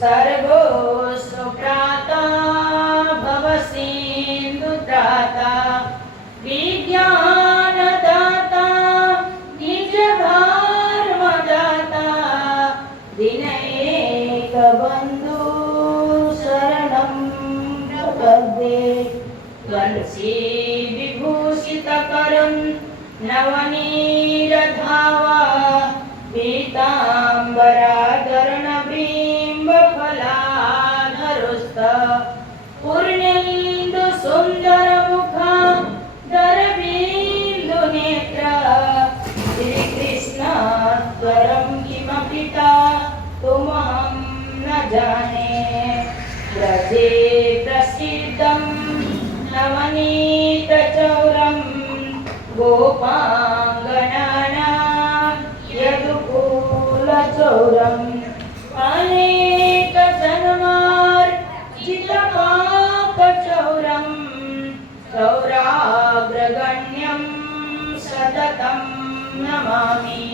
सर्गो सुप्राता भवसिन्धुत्राता विज्ञानदाता निजधर्मदाता दिनैकबन्धु शरणं प्रपद्ये वंशी विभूषितकरं नवनीरधावा पीताम्बराधरणबिम्बफलाधरुस्त पूर्णेन्दु सुन्दरमुखा दरबिन्दुनेत्र श्रीकृष्णत्वरं किमपि तुमहं न जाने व्रजे प्रसिद्धं नवनीतचौरं गोपाङ्गनानां यदुकुलचौरम् अनेकजन्मार्जितपापचौरं चौराग्रगण्यं सततं नमामि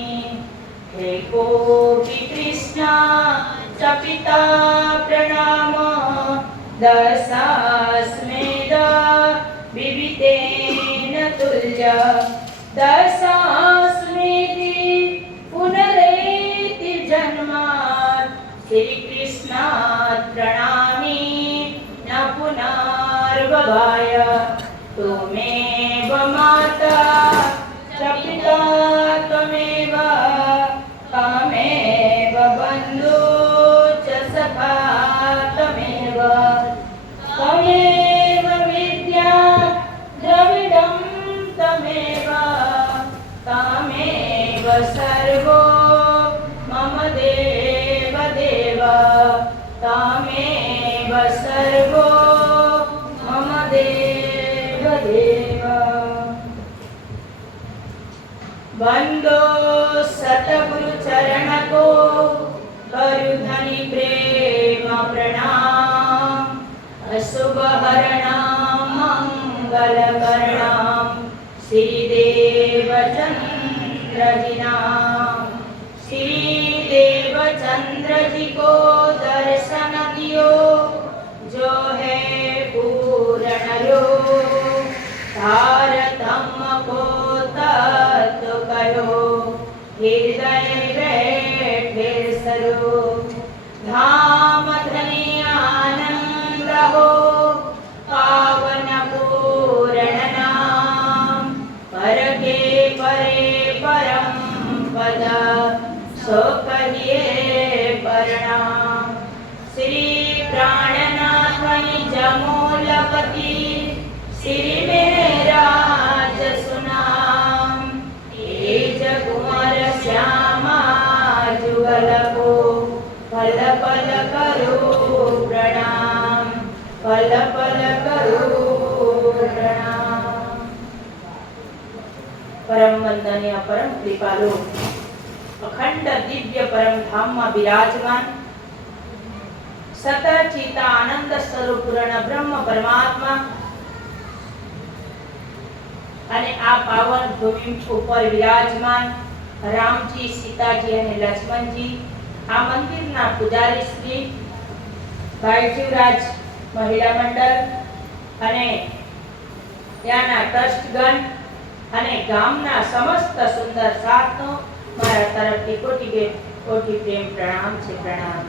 हे कोटि कृष्णा च पिता प्रणाम दशास्मेद विवितेन तुल्य दशास्मेति पुनरेति जन्मात् श्रीकृष्णात् प्रणामी न पुनर्भवाय त्वमेव माता च पिता त्वमेव त्वमेव बन्धु च सखा त्वमेव त्वमेव विद्या द्रविडं त्वमेव त्वमेव सर्वो मम देव देव त्वमेव सर्वो मम देव देव वन्दो सतगुरु चरण को करुधनि प्रेम प्रणाम अशुभ हरणाम मंगल करणाम श्रीदेव चंद्र जी नाम श्रीदेव चंद्र जी को दर्शन दियो जो है पूर्ण योग तारतम्य को तत्व करो हृदय बैठे सरो धाम धनी आनंद हो पावन पूर्ण नाम पर के परे परम पद सो कहिए प्रणाम श्री प्राणनाथ जमोलपति श्री मेराज सुनाम तेज कुमार श्यामा जुगल को पल पल करो प्रणाम पल पल करो प्रणाम। परम वंदनीय परम कृपालु अखंड दिव्य परम धाम में विराजमान सत चित आनंद स्वरूप पूर्ण ब्रह्म परमात्मा અને આ પાવન ભૂમિ ઉપર વિરાજમાન રામજી સીતાજી અને લક્ષ્મણજી આ મંદિરના પૂજારી શ્રી ભાઈજીવરાજ મહિલા મંડળ અને ત્યાંના ટ્રસ્ટગણ અને ગામના સમસ્ત સુંદર સાથનો મારા તરફથી કોટી પ્રેમ પ્રણામ છે પ્રણામ।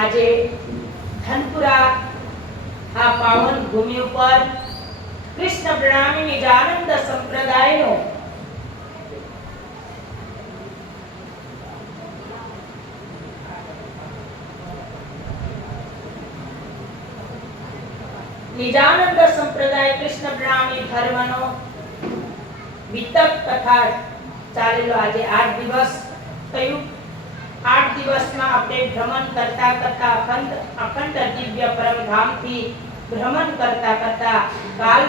આજે ધનપુરા આ પાવન ભૂમિ ઉપર કૃષ્ણ પ્રણામી નિજાનંદ સંપ્રદાયનો નિજાનંદ સંપ્રદાય કૃષ્ણ પ્રણામી ધર્મનો વિતક કથા ચાલેલો આજે 8 દિવસ થયું। 8 દિવસમાં આપણે ભ્રમણ કરતા કરતા અખંડ દિવ્ય પરમધામ થી ભ્રમણ કરતા કરતા કાલ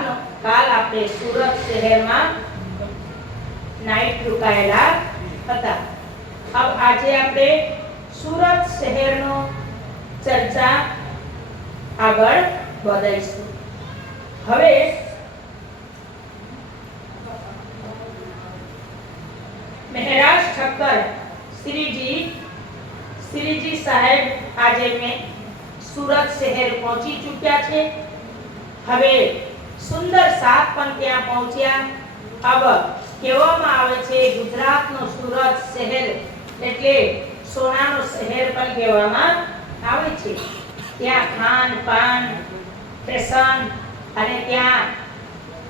આપણે સુરત શહેરમાં નાઈટ રોકાયેલા હતા। अब આજે આપણે સુરત શહેરનો ચર્ચા આગળ વધારીશું। હવે મહારાજ ઠક્કર શ્રીજી સાહેબ આજે મેં સુરત શહેર પહોંચી ચૂક્યા છે। હવે સુંદર સાત પણ ત્યાં પહોંચ્યા। अब કહેવામાં આવે છે ગુજરાતનું સુરત શહેર એટલે સોનાનું શહેર પણ કહેવામાં આવે છે। ત્યાં ખાન પાન ફેશન અને ત્યાં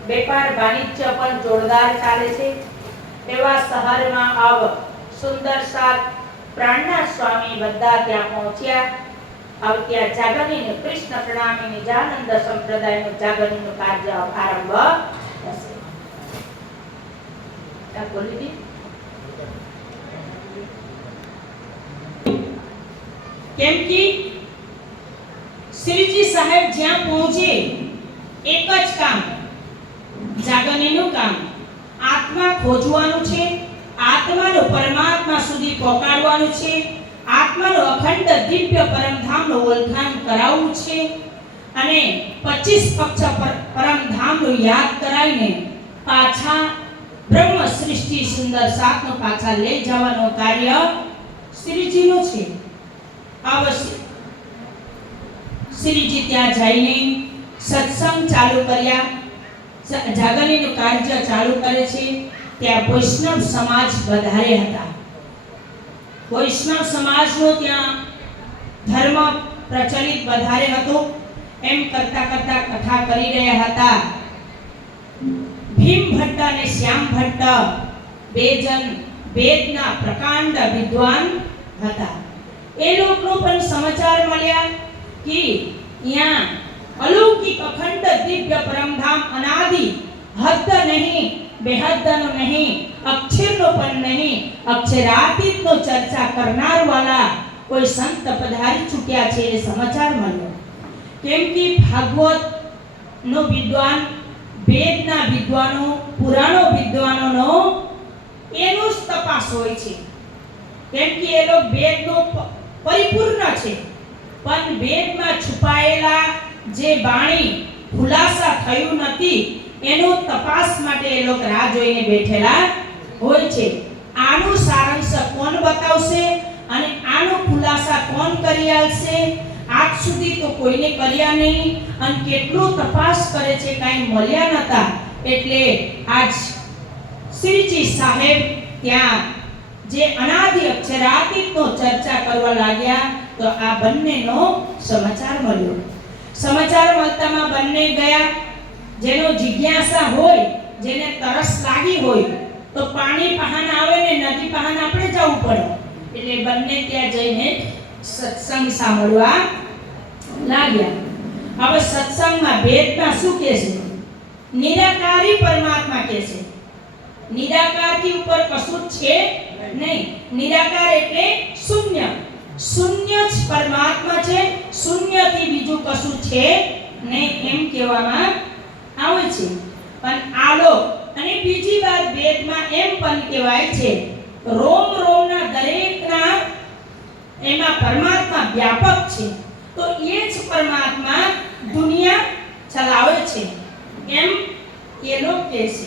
વેપાર વાણિજ્ય પણ જોરદાર ચાલે છે। એવા શહેરમાં अब સુંદર સાત પ્રાણનાથ સ્વામી બધા ત્યાં પહોંચ્યા। अब ત્યાં જાગરણીનું કૃષ્ણ પ્રણામી નિજાનંદ સંપ્રદાયનું જાગરણીનું કાર્ય આરંભ થશે। क्या बोली थी? કેમ કે શ્રીજી સાહેબ જ્યાં પહોંચે એક જ કામ જાગરણીનું કામ આત્મા ખોજવાનું છે, આત્માનો પરમાત્મા સુધી પહોંચાડવાનું છે, આત્માનો અખંડ દિવ્ય પરમધામનું ઓળખાણ કરાવવું છે અને 25 અક્ષર પરમધામનું યાદ કરાવીને પાછા બ્રહ્મ સૃષ્ટિ સુંદર સાતનો પાછા લઈ જવાનો કાર્ય શ્રીજીનું છે। અવશ્ય શ્રીજી ત્યાં જઈને સત્સંગ ચાલુ કર્યા, જાગરણીનું કાર્ય ચાલુ કરે છે। ત્યાં વૈષ્ણવ સમાજ વધારે હતા। વૈષ્ણવ સમાજનો ત્યાં ધર્મ પ્રચલિત વધારે હતો। એમ કરતા કરતા કથા કરી રહ્યા હતા। ભીમ ભટ્ટ અને શ્યામ ભટ્ટ બે જણ વેદના પ્રકાંડ વિદ્વાન હતા। એ લોકોનો પણ સમાચાર મળ્યા કે અહીંયા અલૌકિક અખંડ દિવ્ય પરમધામ અનાદિ હદ નહીં, બેહદનો નહીં, અક્ષરનો પણ નહીં, અક્ષરાતીતનો ચર્ચા કરનાર વાળા કોઈ સંત પધારી ચૂક્યા છે એ સમાચાર મળ્યો। કેમ કે ભાગવત નો વિદ્વાન, વેદના વિદ્વાનો, પુરાણો વિદ્વાનોનો એનો જ તપાસ હોય છે। કેમ કે એ લોકો વેદનો પરિપૂર્ણ છે, પણ વેદમાં છુપાયેલા જે વાણી ખુલાસા થયું નથી એનો તપાસ માટે એ લોકો રાહ જોઈને બેઠેલા હોય છે। આનું સારાંશ કોણ બતાવશે અને આનો ખુલાસા કોણ કરી આલશે? આજ સુધી તો કોઈને કર્યા નહીં અને કેટલું તપાસ કરે છે, કાંઈ મળ્યા નતા। એટલે આજ શ્રીજી સાહેબ ત્યાં જે અનાદિ અક્ષરાતીતનો ચર્ચા કરવા લાગ્યા તો આ બંનેનો સમાચાર મળ્યો। સમાચાર મળતામાં બંને ગયા। જેનો જિજ્ઞાસા હોય, જેને તરસ લાગી હોય તો પાણી પહાન આવે ને નદી પહાન આપણે જવું પડે, એટલે બંને ત્યાં જઈને સત્સંગ સાંભળવા લાગ્યા। હવે સત્સંગમાં વેદના શું કહે છે? નિરાકારી પરમાત્મા કહે છે। નિરાકારથી ઉપર કશું છે નહીં। નિરાકાર એટલે શૂન્ય, શૂન્ય જ પરમાત્મા છે, શૂન્યથી બીજું કશું છે નહીં એમ કહેવામાં આવે છે। પણ આલોક અને બીજી વાત વેદમાં એમ પણ કહેવાય છે રોમ રોમના દરેકના એમાં પરમાત્મા વ્યાપક છે, તો એ જ પરમાત્મા દુનિયા ચલાવે છે એમ એ લોકો કહે છે।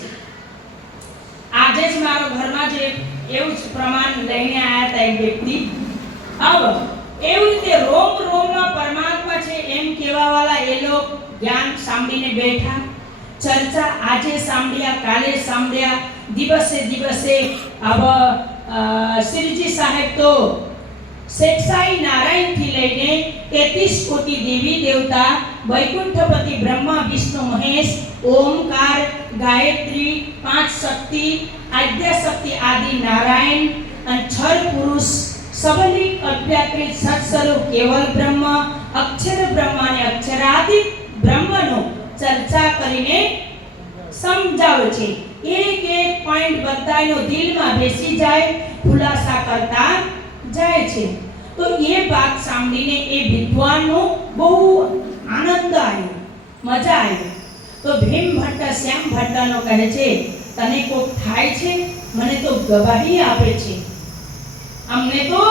આજે જ મારો ઘરમાં જે એવું જ પ્રમાણ લઈને આયા હતા એક વ્યક્તિ। હવે એવી રીતે રોમ રોમમાં પરમાત્મા છે એમ કહેવા વાળા એ લોકો જ્ઞાન સાંભળીને બેઠા, ચર્ચા આજે સાંભળ્યા, કાલે સાંભળ્યા, દિવસે દિવસે। હવે શ્રીજી સાહેબ તો શેષાઈ નારાયણ થી લઈને 33 કોટી દેવી દેવતા, વૈકુંઠપતિ બ્રહ્મા વિષ્ણુ મહેશ, ઓમકાર, ગાયત્રી, પાંચ શક્તિ, આદ્ય શક્તિ આદિ નારાયણ અને છર પુરુષ સબલિક અવ્યાકૃત સત્સ્વરૂપ કેવલ બ્રહ્મ, અક્ષર બ્રહ્મ અને અક્ષરાતીત બ્રહ્મનો ચર્ચા કરીને સમજાવે છે। એક એક પોઈન્ટ બધાનો દિલમાં બેસી જાય, ખુલાસા કરતા જાય છે। તો એ વાત સાંભળીને એ વિદ્વાનનો બહુ આનંદ આવ્યો, મજા આવી। તો ભીમ ભટ્ટ શ્યામ ભટ્ટનો કહે છે તને કોક થાય છે? મને તો ગવાહી આપે છે, અમને તો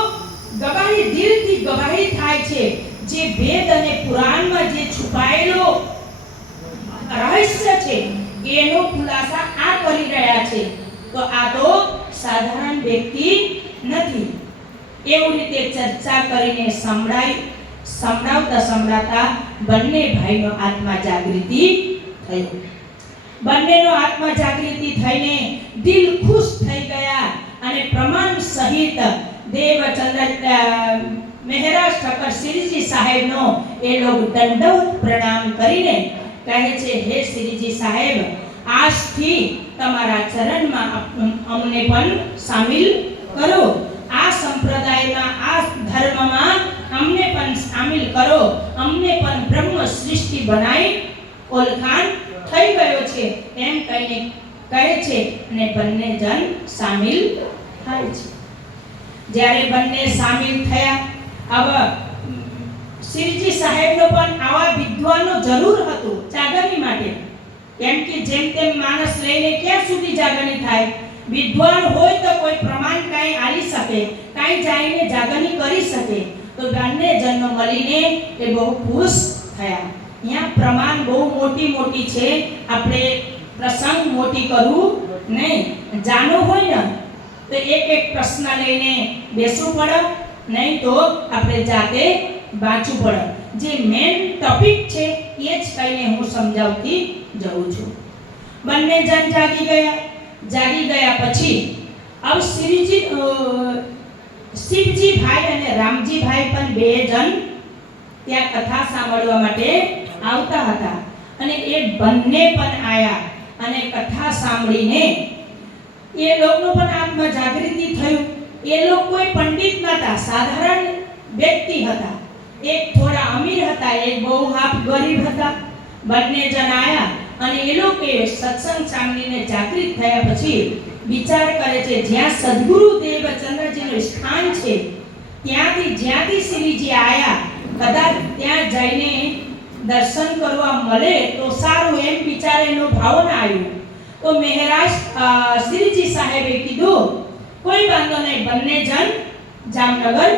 ગવાહી દિલથી ગવાહી થાય છે। જે વેદ અને પુરાણમાં જે છુપાયેલો રહસ્ય છે એનો ખુલાસા આ કરી રહ્યા છે। તો આ તો સાધારણ વ્યક્તિ નથી। એવું રીતે ચર્ચા કરીને સંભળાવતા બંને ભાઈનો આત્મા જાગૃતિ થયો. બંનેનો આત્મા જાગૃતિ થઈને દિલ ખુશ થઈ ગયા અને પ્રમાણ સહિત દેવચંદ્ર મહારાજ ઠક્કર શ્રીજી સાહેબનો એ લોક દંડવત પ્રણામ કરીને કહે છે, હે શ્રીજી સાહેબ, આજથી તમારા ચરણમાં અમને પણ સામેલ કરો. આ સંપ્રદાયમાં, આ ધર્મમાં અમને પણ સામેલ કરો. અમને પણ બ્રહ્મ સૃષ્ટિ બનાવી ઓળખાણ થઈ ગયો છે એમ કહીને કહે છે અને બંને જણ સામેલ થાય છે. જ્યારે બંને સામેલ થયા, હવે શ્રીજી સાહેબનો પણ આવા વિદ્વાનો જરૂર હતો જાગરણી માટે. કેમ કે જેમ તેમ માણસ લઈને ક્યાં સુધી જાગરણી થાય? વિદ્વાન હોય તો કોઈ પ્રમાણ કાંઈ આલી શકે, કાંઈ જાઈને જાગરણી કરી શકે. તો બંને જણનો મળીને એ બહુ ખુશ થયા. અહીંયા પ્રમાણ બહુ મોટી છે, આપણે પ્રસંગ મોટી કરવું નહીં. જાણવું હોય ને તો એક પ્રશ્ન લઈને બેસવું પડે, નહીં તો આપણે જાતે વાંચવું પડે. જે મેન ટોપિક છે એ જ કહીને હું સમજાવતી જઉં છું. બંને જણ જાગી ગયા પછી अब શિવજી ભાઈ અને રામજી ભાઈ પણ બે જણ ત્યાં કથા સાંભળવા માટે આવતા હતા અને એ બંને પણ આયા અને કથા સાંભળીને એ લોકોનો પણ આત્મા જાગૃતિ થયું. એ લોકો કોઈ પંડિત નતા, સાધારણ વ્યક્તિ હતા. એક થોડા અમીર હતા, એક બહુ હાફ ગરીબ હતા. બંને જણ આયા અને એ લોકો સત્સંગ સાંભળીને જાગૃત થયા પછી વિચાર કરે છે, જ્યાં સદગુરુ દેવચંદ્રજીનું સ્થાન છે જ્યાંથી શ્રીજી આયા, કદાચ ત્યાં જઈને દર્શન કરવા મળે તો સારું એમ વિચારેનો ભાવના આવ્યું. તો મહારાજ શ્રીજી સાહેબે કીધું, કોઈ વાંધો નહીં, બંને જણ જામનગર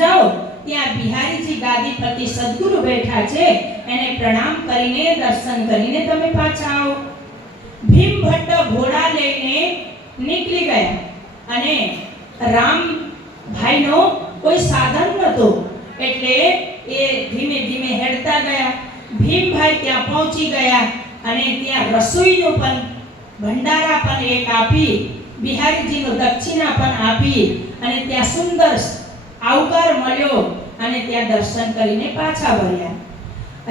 જાઓ. ત્યાં બિહારીજી ગાદીપતિ સદગુરુ બેઠા છે, એને પ્રણામ કરીને દર્શન કરીને તમે પાછા આવો. ભીમ ભટ્ટ ઘોડા લઈને નીકળી ગયા અને રામભાઈનો કોઈ સાધન નહોતો એટલે એ ધીમે ધીમે હેડતા ગયા. ભીમભાઈ ત્યાં પહોંચી ગયા અને ત્યાં રસોઈનો પણ ભંડારા પણ એક આપી, બિહારીજીનો દક્ષિણા પણ આપી અને ત્યાં સુંદર આવકાર મળ્યો અને ત્યાં દર્શન કરીને પાછા વળ્યા.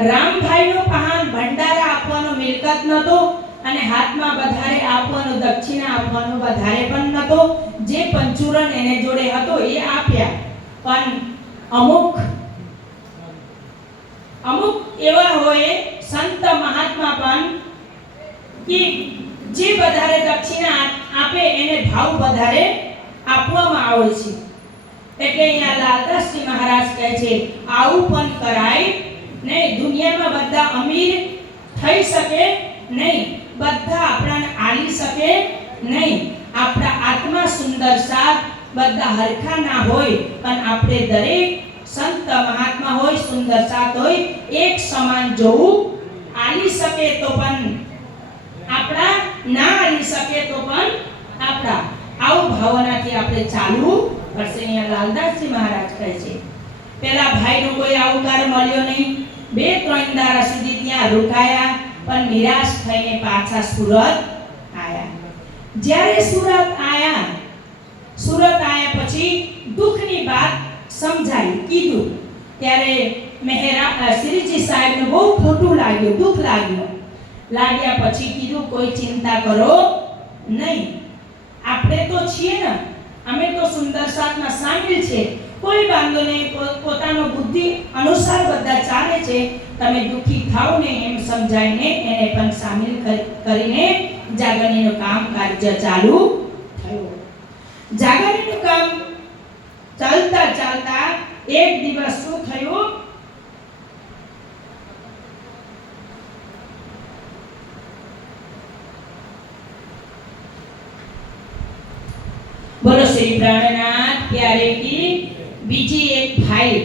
રામભાઈનો પહાણ ભંડારા આપવાનો મિલકત નહોતો અને હાથમાં વધારે આપવાનો, દક્ષિણા આપવાનો વધારે પણ નહોતો. જે પંચુરન એને જોડે હતો એ આપ્યા. પણ અમુક એવા હોય સંત મહાત્મા પણ કે જે વધારે દક્ષિણા આપે એને ભાવ વધારે આપવામાં આવે છે. એટલે અહીંયા લાલદાસજી મહારાજ કહે છે, આવું પણ કરાય નહીં. દુનિયામાં બધા અમીર થઈ શકે નહીં, બધા આપણને આલી શકે નહીં. આપણા આત્મા સુંદર સાથ બધા હરખા ના હોય, પણ આપણે દરેક સંત મહાત્મા હોય, સુંદર સાથ હોય, એક સમાન જોવું. આલી શકે તો પણ આપણા, ના આલી શકે તો પણ આપણા. આવું ભાવનાથી આપણે ચાલવું પડશે. અહીંયા લાલદાસજી મહારાજ કહે છે, પેલા ભાઈનો કોઈ આવકાર મળ્યો નહીં. 2-3 દાડા સુધી ત્યાં રોકાયા, પણ નિરાશ થઈને પાછા સુરત આયા. જ્યારે સુરત આયા પછી દુઃખની વાત સમજાઈ, કીધું. ત્યારે શ્રીજી સાહેબને બહુ ખોટું લાગ્યું, દુઃખ લાગ્યા પછી કીધું, કોઈ ચિંતા કરો નહીં, આપણે તો છીએ ને, અમે તો સુંદર સાથમાં સામેલ છે, કોઈ વાંધો નહીં, પોતાનો બુદ્ધિ અનુસાર બધા ચાલે છે, તમે દુઃખી થાવ ને એમ સમજાઈને એને પણ સામેલ કરીને જાગરણીનું કામ કાર્ય ચાલુ થયું. જાગરણીનું કામ ચાલતા એક દિવસ શું થયું? બોલો શ્રી પ્રાણનાથ પ્યારે કી. બીજી એક ભાઈ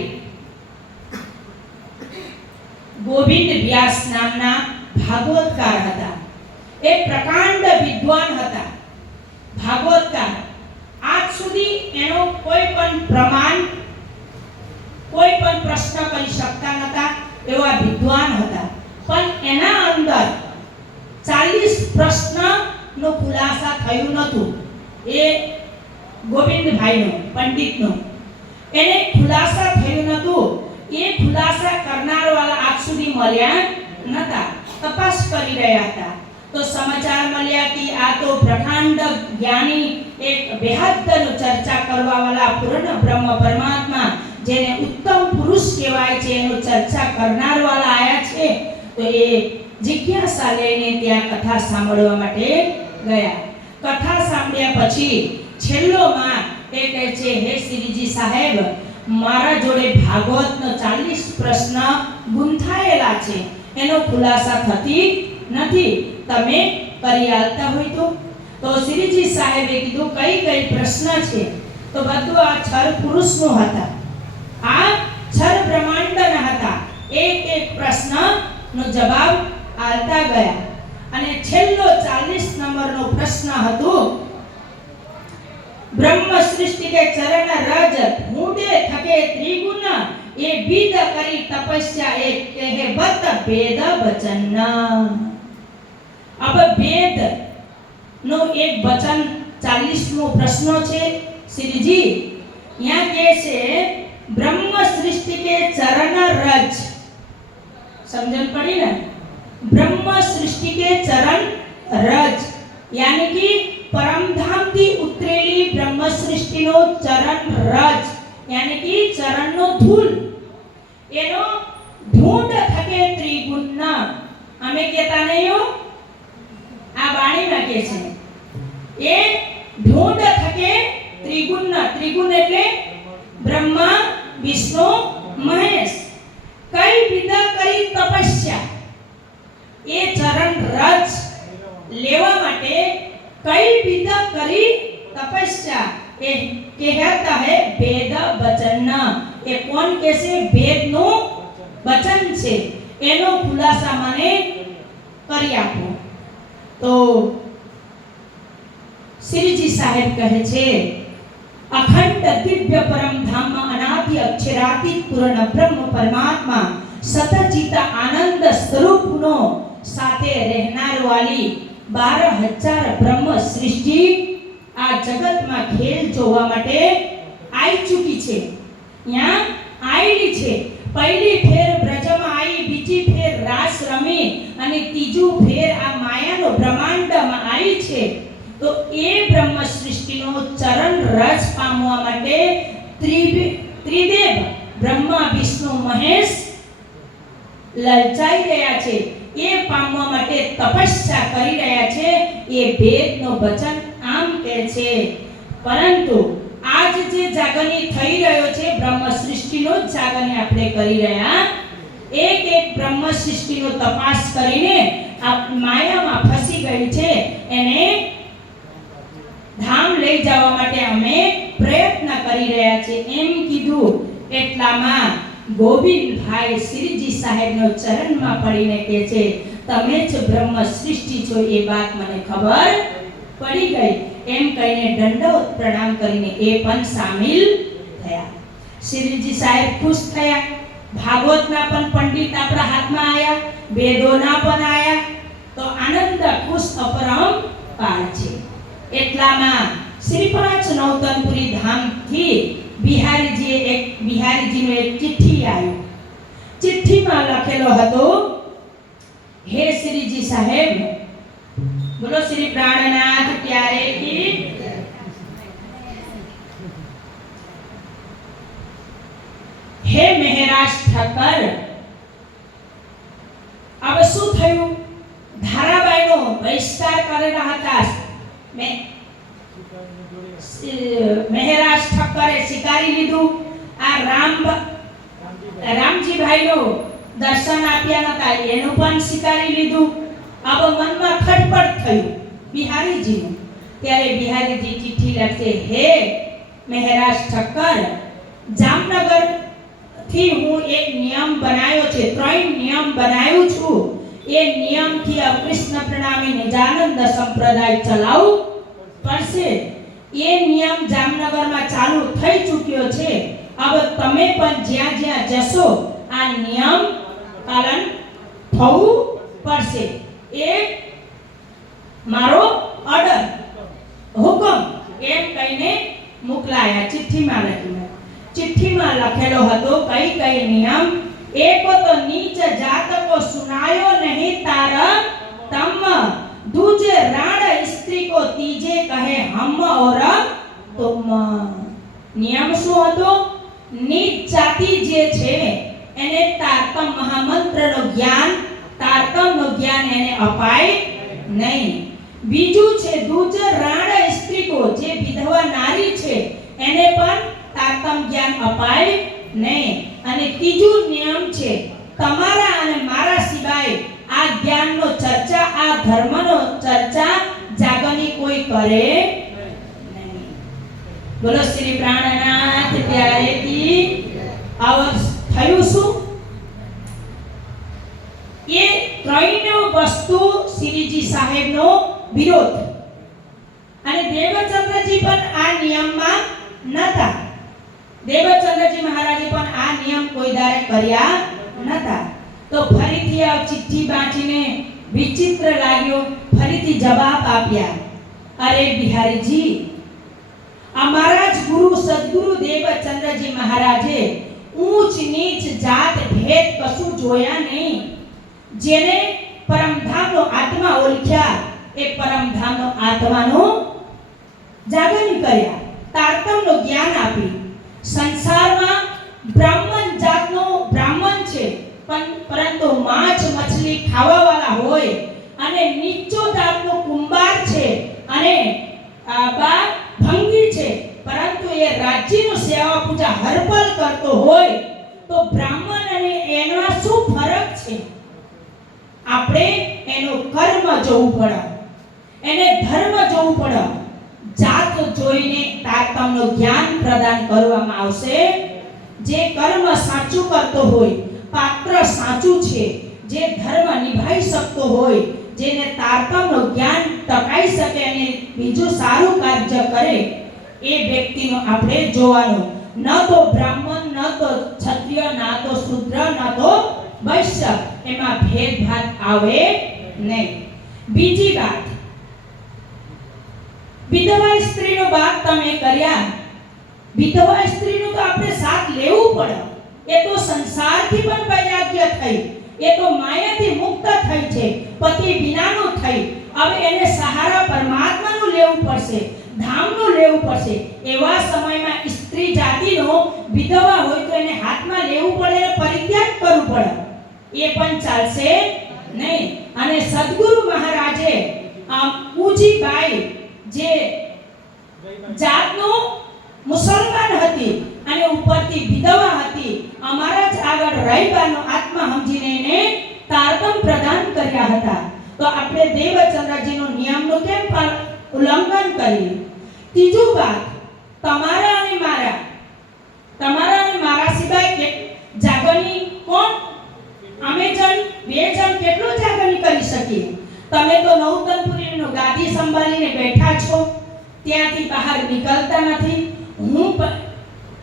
ગોવિંદ વ્યાસ નામના ભાગવતકાર હતા. એ પ્રકાંડ વિદ્વાન હતા, ભાગવતકાર. આજ સુધી એનો કોઈ પણ પ્રમાણ કોઈ પણ પ્રશ્ન કરી શકતા નતા એવા વિદ્વાન હતા, પણ એના અંદર 40 પ્રશ્નનો ખુલાસા થયું નતું. એ ગોવિંદભાઈનો પંડિતનો એને ખુલાસા થયું નતું. એ ખુલાસા કરનાર વાળા આજ સુધી મળ્યા નતા, તપાસ કરી રહ્યા હતા. તો સમાચાર મળ્યા કે આ તો પ્રકાંડ જ્ઞાની એક બેહદનો ચર્ચા કરવા વાળા પૂર્ણ બ્રહ્મ પરમાત્મા જેને ઉત્તમ પુરુષ કહેવાય છે એનો ચર્ચા કરનાર વાળા આયા છે. તો એ જિજ્ઞાસા લઈને ત્યાં કથા સાંભળવા માટે ગયા. કથા સાંભળ્યા પછી છેલ્લોમાં એ કહે છે, હે શ્રીજી સાહેબ, મારા જોડે ભાગવતનો 40 પ્રશ્ન ગુંથાયેલા છે, એનો ખુલાસા થતી નથી, તમે કરી આલતા હોય તો શ્રીજી સાહેબે કીધું કઈ કઈ પ્રશ્ન છે? તો બધું આ છર પુરુષનો હતા, આ છર બ્રહ્માંડના હતા. એક એક પ્રશ્નનો જવાબ આલતા ગયા. અને છેલ્લો 40 નંબરનો પ્રશ્ન હતો, બ્રહ્મ સૃષ્ટિ કે ચરણ રજ મૂડે થકે ત્રિગુણ એ વિદ કરી તપસ્યા એક કહે બત ભેદ વચન. अब वेद નો એક વચન 40મો પ્રશ્ન છે. श्री जी यहाँ के से ब्रह्म सृष्टि के चरण रज, समझन पड़ी ना? ब्रह्म सृष्टि के चरण रज यानी कि परम धाम थी उतरेली ब्रह्म सृष्टि नो चरण रज यानी कि चरण नो धूल एनो ढूंढ थके त्रिगुण. हमें कहता नहीं हो आ वाणी में के छे ए ढूंढ थके त्रिगुण. त्रिगुण એટલે બ્રહ્મા વિષ્ણુ મહેશ. કઈ વિધા કરી તપસ્યા એ ચરણ રજ લેવા માટે કઈ વિધા કરી તપસ્યા એ કહેતા હે વેદ વચન. એ કોણ કહે છે? વેદનું વચન છે, એનો ખુલાસા મને કરી આપો. તો શ્રીજી સાહેબ કહે છે, અખંડ દિવ્ય પરમ ધામ અનાદિ અક્ષરાતીત પૂર્ણ બ્રહ્મ પરમાત્મા સતચિત આનંદ સ્વરૂપનો સાથે રહેનાર વાલી 12,000 બ્રહ્મ સૃષ્ટિ આ જગતમાં ખેલ જોવા માટે આવી ચૂકી છે. ત્યાં આવેલી છે. પહેલી ફેર બ્રજમાં આવી, બીજી ફેર રાસ રમી અને ત્રીજું ફેર આ માયાનો બ્રહ્માંડમાં આવી છે. તો એ બ્રહ્મ સૃષ્ટિનો ચરણ રસ પામવા માટે ત્રિદેવ બ્રહ્મા વિષ્ણુ મહેશ લલચાઈ રહ્યા છે. એ પામવા માટે તપસ્યા કરી રહ્યા છે. એ વેદનો વચન આમ કહે છે. પરંતુ આજ જે જાગરણી થઈ રહ્યો છે બ્રહ્મ સૃષ્ટિનો જ જાગરણી આપણે કરી રહ્યા. એક એક બ્રહ્મ સૃષ્ટિનો તપાસ કરીને આ માયામાં ફસી ગઈ છે એને ધામ લઈ જવા માટે અમે પ્રયત્ન કરી રહ્યા છે એમ કીધું. એટલામાં ગોવિંદભાઈ શ્રીજી સાહેબનો ચરણમાં પડીને કહે છે, તમે જ બ્રહ્મ સૃષ્ટિ છો એ વાત મને ખબર પડી ગઈ. એમ કહીને દંડવત પ્રણામ કરીને એ પણ સામેલ થયા. શ્રીજી સાહેબ ખુશ થયા. ભાગવતના પણ પંડિત આપણા હાથમાં આયા, વેદોના પણ આયા. તો આનંદ ખુશ અપરંપાર છે. એટલામાં શ્રી 5 નૌતનપુરી ધામથી બિહારીજીનો એક ચિઠ્ઠી આવી. ચિઠ્ઠીમાં લખેલો હતો, હે શ્રીજી સાહેબ, બોલો શ્રી પ્રાણનાથ પ્યારે કી. હે મહેરાજ ઠક્કર, હવે શું થયું? ધારાબાઈનો બહિષ્કાર કરેલા હતા. મહેરાજ ઠક્કરે સ્વીકારી લીધું. આ રામજીભાઈનો દર્શન આપ્યા નતા એનું પણ સ્વીકારી લીધું. હવે મનમાં ખટપટ થયું બિહારીજીનું. ત્યારે બિહારીજી ચિઠ્ઠી લખશે, હે મહેરાજ ઠક્કર, જામનગર થી હું એક નિયમ બનાવ્યો છે, 3 નિયમ બનાવ્યું છું. એ નિયમથી કૃષ્ણ પ્રણામી નિજાનંદ સંપ્રદાય ચલાવવું પડશે. એ નિયમ જામનગરમાં ચાલુ થઈ ચૂક્યો છે. હવે તમે પણ જ્યાં જ્યાં જશો આ નિયમ પાલન થવું પડશે. એ મારો ઓર્ડર, હુકમ એમ કહીને મોકલાયા. ચિઠ્ઠીમાં લખેલો હતો કઈ કઈ નિયમ. એકો તો નીચ જાત કો સુનાયો નહીં તાર તમ, दूजे राण स्त्री को तीजे कहे हम और तुम. નિયમ શું હતો? નીચ જાતિ જે છે એને તારતમ મહામંત્રનો જ્ઞાન, તારતમનું જ્ઞાન એને અપાય નહીં. બીજું છે દૂજ રાણ સ્ત્રી કો, જે વિધવા નારી છે એને પણ તારતમ જ્ઞાન અપાય નહીં. અને ત્રીજું નિયમ છે તમારા અને મારા સિવાય આ જ્ઞાનનો ચર્ચા, આ ધર્મનો ચર્ચા જાગની કોઈ કરે નહીં. બોલો શ્રી પ્રાણનાથ પ્યારે કી. થયું શું? એ ત્રણેય વસ્તુ શ્રીજી સાહેબનો વિરોધ. અને દેવચંદ્રજી પણ આ નિયમમાં નતા. દેવચંદ્રજી મહારાજે પણ આ નિયમ કોઈ દાડે કર્યા નતા. તો ફરીથી આ ચિઠ્ઠી વાંચીને વિચિત્ર લાગ્યો. ફરીથી જવાબ આપ્યા. અરે બિહારીજી, અમારા જ ગુરુ સદગુરુ દેવચંદ્રજી મહારાજે ઊંચ નીચ જાત ભેદ કશું જોયા નહીં. જેને પરમધામનો આત્મા ઓળખ્યા એ પરમધામનો આત્માનો જાગરણ કર્યા, તારતમનું જ્ઞાન આપી. સંસારમાં બ્રાહ્મણ જાતનો બ્રાહ્મણ છે, પરંતુ માછ મછલી ખાવા વાળા હોય અને નીચો જાતનો કુંભાર છે અને બા ભંગી છે, પરંતુ એ રાજ્યનું સેવા પૂજા હરપલ કરતો હોય તો બ્રાહ્મણ અને એમાં શું ફરક છે? આપણે એનું કર્મ જોવું પડે, એને ધર્મ જોવું પડે. જાત જોઈને તારતમનું જ્ઞાન પ્રદાન કરવામાં આવશે. જે કર્મ સાચું કરતો હોય, પાત્ર સાચું છે, જે ધર્મ નિભાઈ શકતો હોય, જેને તારતમનું જ્ઞાન ટકાઈ શકે અને બીજું સારું કાર્ય કરે, એ વ્યક્તિનો આપણે જોવાનું. ન તો બ્રાહ્મણ, ન તો ક્ષત્રિય, ના તો શૂદ્ર, ન તો વૈશ્ય, એમાં ભેદભાવ આવે નહીં. બીજી વાત, વિધવા સ્ત્રીનો વાત તમે કર્યા. વિધવા સ્ત્રીનું તો આપણે સાથ લેવું પડે. એ તો સંસારથી પણ વૈરાગ્ય થઈ, એ તો માયાથી મુક્ત થઈ છે, પતિ વિનાનું થઈ. હવે એને સહારા પરમાત્માનું લેવું પડશે, ધામનું લેવું પડશે. એવા સમયમાં સ્ત્રી જાતિનો વિધવા હોય તો એને હાથમાં લેવું પડે, પરિત્યાગ કરવું પડે. એ પણ ચાલશે નહીં. અને સદગુરુ મહારાજે ઉજીબાઈ જે જાતનો મુસલમાન હતી અને ઉપરથી વિધવા હતી, અમારા જ આગળ રહીબાનો આત્મા સમજીને એને તારતમ પ્રદાન કર્યા હતા. તો આપણે દેવચંદ્રજીનો નિયમનું કેમ ઉલ્લંઘન કરીએ? ત્રીજું વાત, તમારા અને મારા સિવાય જાગરની કોણ? અમે જણ, બે જણ કેટલું જાગરની કરી શકીએ? તમે તો નવતનપુરીનો ગાદી સંભાળીને બેઠા છો, ત્યાંથી બહાર નીકળતા નથી. હું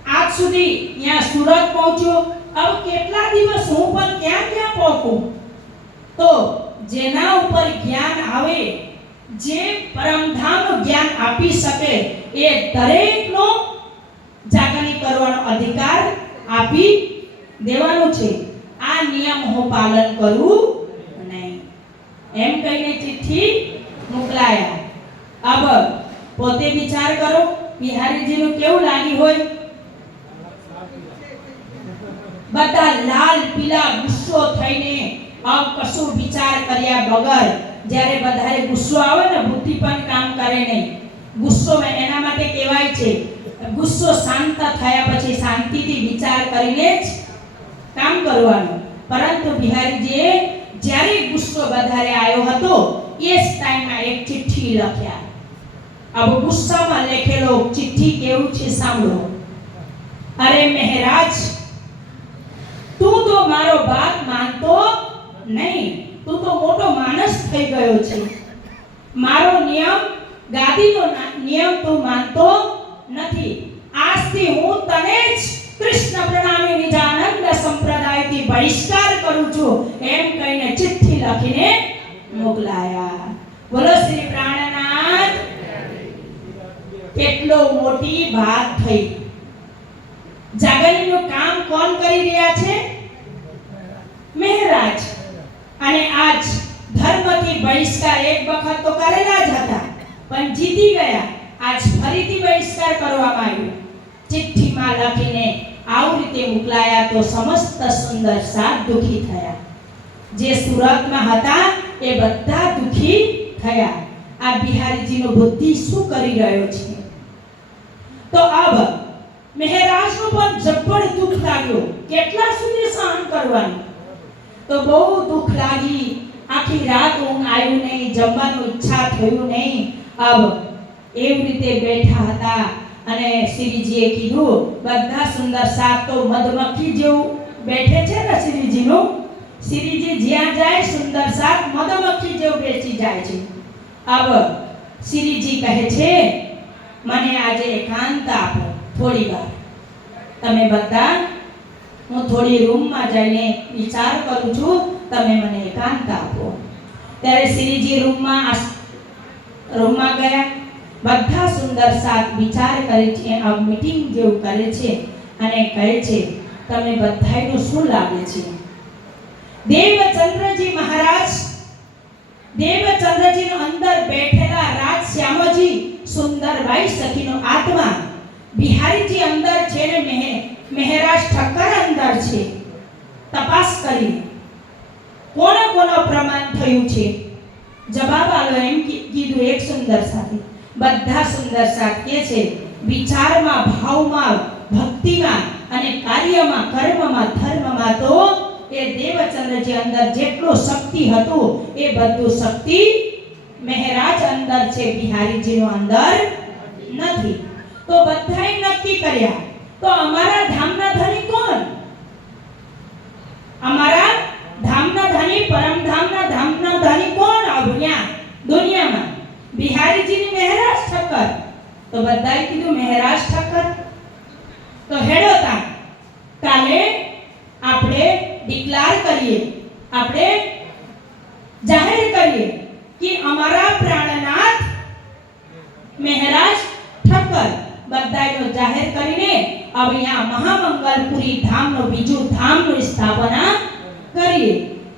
આજ સુધી ત્યાં સુરત પહોંચ્યો, હવે કેટલા દિવસ હું પણ ક્યાં પહોંચું? તો જેના ઉપર જ્ઞાન આવે, જે પરમધામનું જ્ઞાન આપી શકે, એ દરેકનો જાગરણી કરવાનો અધિકાર આપી દેવાનો છે. આ નિયમ હું પાલન કરું નહીં એમ કહીને ચિઠ્ઠી મોકલાયા. अब પોતે વિચાર કરો બિહારીજીનું કેવું લાગી હોય. બધા લાલ પીલા ગુસ્સો થઈને કશું વિચાર કર્યા વગર, જ્યારે વધારે ગુસ્સો આવે ને બુદ્ધિ પણ કામ કરે નહીં. ગુસ્સોમાં એના માટે કહેવાય છે ગુસ્સો શાંત થયા પછી શાંતિથી વિચાર કરીને જ કામ કરવાનું. પરંતુ બિહારીજીએ જ્યારે ગુસ્સો વધારે આવ્યો હતો એ જ ટાઈમમાં એક ચિઠ્ઠી લખ્યા. अब ગુસ્સામાં લખેલો ચિઠ્ઠી કેવું છે સાંભળો. અરે મહારાજ, તું તો મારો વાત માનતો નહીં, તું તો મોટો માણસ થઈ ગયો છે. મારો નિયમ, ગાદીનો નિયમ નિયમ તું માનતો નથી. આજથી હું તને જ કૃષ્ણ પ્રણામી નિજાનંદ સંપ્રદાયથી બહિષ્કાર કરું છું એમ કહીને ચિઠ્ઠી લખીને મોકલાયા. બોલો શ્રી પ્રાણનાથ. કેટલો મોટી વાત થઈ. જાગરણીનું કામ કોણ કરી રહ્યા છે? મહારાજ. અને આજ ધર્મથી બહિષ્કાર એક વખત તો કરેલા જ હતા પણ જીતી ગયા. આજ ફરીથી બહિષ્કાર કરવામાં આવ્યો. ચિઠ્ઠીમાં લખીને આવી રીતે મોકલાયા તો સમસ્ત સુંદર સાત દુખી થયા. જે સુરતમાં હતા એ બધા દુખી થયા. આ બિહારીજીનો બુદ્ધિ શું કરી રહ્યો છે? તો અબ મહારાજનું પણ જબ્બર દુઃખ લાગ્યો. કેટલા સુધી સહન કરવાનું? તો બહુ દુઃખ લાગી. આખી રાત ઊંઘ આવ્યું નહીં, જમવાનું ઈચ્છા થયું નહીં. અબ એવી રીતે બેઠા હતા અને શ્રીજીએ કીધું, બધા સુંદર સાપ તો મધમક્ખી જેવું બેઠે છે ને શ્રીજીનું. શ્રીજી જ્યાં જાય સુંદર સાપ મધમક્ખી જેવું બેસી જાય છે. અબ શ્રીજી કહે છે, મને આજે એકાંત આપો થોડી વાર. તમે બધા, હું થોડી રૂમમાં જઈને વિચાર કરું છું, તમે મને એકાંત આપો. ત્યારે શ્રીજી રૂમમાં ગયા. બધા સુંદર સાત વિચાર કરે છે, આ મીટિંગ જેવું કરે છે અને કહે છે, તમે બધાયનું શું લાગે છે? દેવચંદ્રજી મહારાજ, દેવચંદ્રજીનો અંદર બેઠેલા રાજ શ્યામજી સુંદરબાઈ સખીનો આત્મા બિહારીજી અંદર છે ને મહારાજ ઠક્કર અંદર છે. તપાસ કરી કોનો કોનો પ્રમાણ થયું છે? જવાબ આલો એમ કીધું એક સુંદર સાથે. બધા સુંદર સાથ કે છે, વિચારમાં, ભાવમાં, ભક્તિમાં અને કાર્યમાં, કર્મમાં, ધર્મમાં તો એ દેવચંદ્રજી અંદર જેટલો શક્તિ હતું એ બધું શક્તિ મહારાજ અંદર છે, બિહારીજીનો અંદર નથી. તો બધાએ નક્કી કર્યા, તો અમારા ધામના ધણી કોણ? અમારા ધામના ધણી, પરમધામના ધામના ધણી કોણ આવ્યા દુનિયામાં? બિહારીજીની મહારાજ ઠક્કર. તો બધાએ કીધું મહારાજ ઠક્કર. તો હેડો તા કાલે આપણે ડિક્લેર કરીએ, આપણે જાહેર કરીએ કે અમારા પ્રાણનાથ મહારાજ ઠક્કર. બધાએ જાહેર કરીને અહીંયા મહામંગલપુરી ધામનો બીજું ધામનું સ્થાપના કરીએ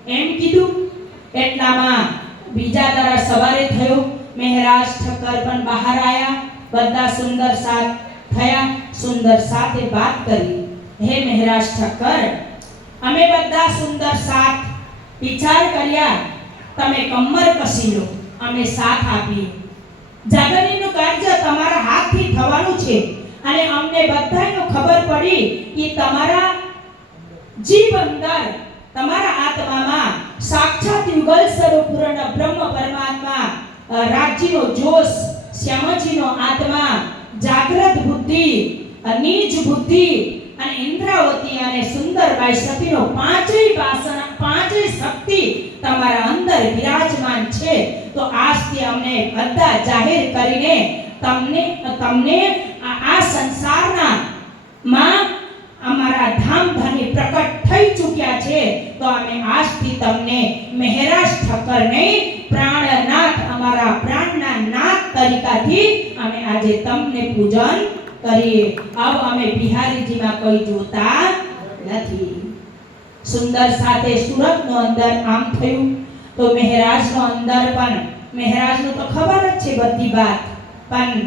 એમ કીધું. એટલામાં બીજા દાડા સવારે થયું, મહારાજ ઠક્કર પણ બહાર આવ્યા. બધા સુંદર સાથ થયા. સુંદર સાથે વાત કરી, હે મહારાજ ઠક્કર, અમે બધા સુંદર સાથ વિચાર કર્યા, તમે કમર કસી લો, અમે સાથ આપીએ. જાગરણીનું કાર્ય તમારા હાથથી થવાનું છે અને અમને બધાને ખબર પડી કે તમારા જીવ અંદર, તમારા આત્મામાં સાક્ષાત યુગલ સ્વરૂપ પૂર્ણ બ્રહ્મ પરમાત્મા રાજ્યનો જોશ, શ્યામજીનો આત્મા, જાગ્રત બુદ્ધિ, નીચ બુદ્ધિ અને ઇન્દ્રાવતી અને સુંદરબાઈ સતીનો પાંચેય વાસના, પાંચેય શક્તિ તમારા અંદર વિરાજમાન છે. તો આજથી અમને બધા જાહેર કરીને તમને આ સંસારના માં અમારા ધામ ધણી પ્રકટ થઈ ચૂક્યા છે. તો અમે આજથી તમને મહારાજ ઠક્કર નહીં, પ્રાણનાથ, અમારા પ્રાણના નાથ તરીકાથી અમે આજે તમને પૂજન કરીએ. હવે અમે બિહારીજીમાં કોઈ જોતા નથી. સુંદર સાથે સુરતનો અંદર આમ થયું. તો મહારાજનો અંદર પણ, મહારાજનું તો ખબર જ છે બધી વાત, પણ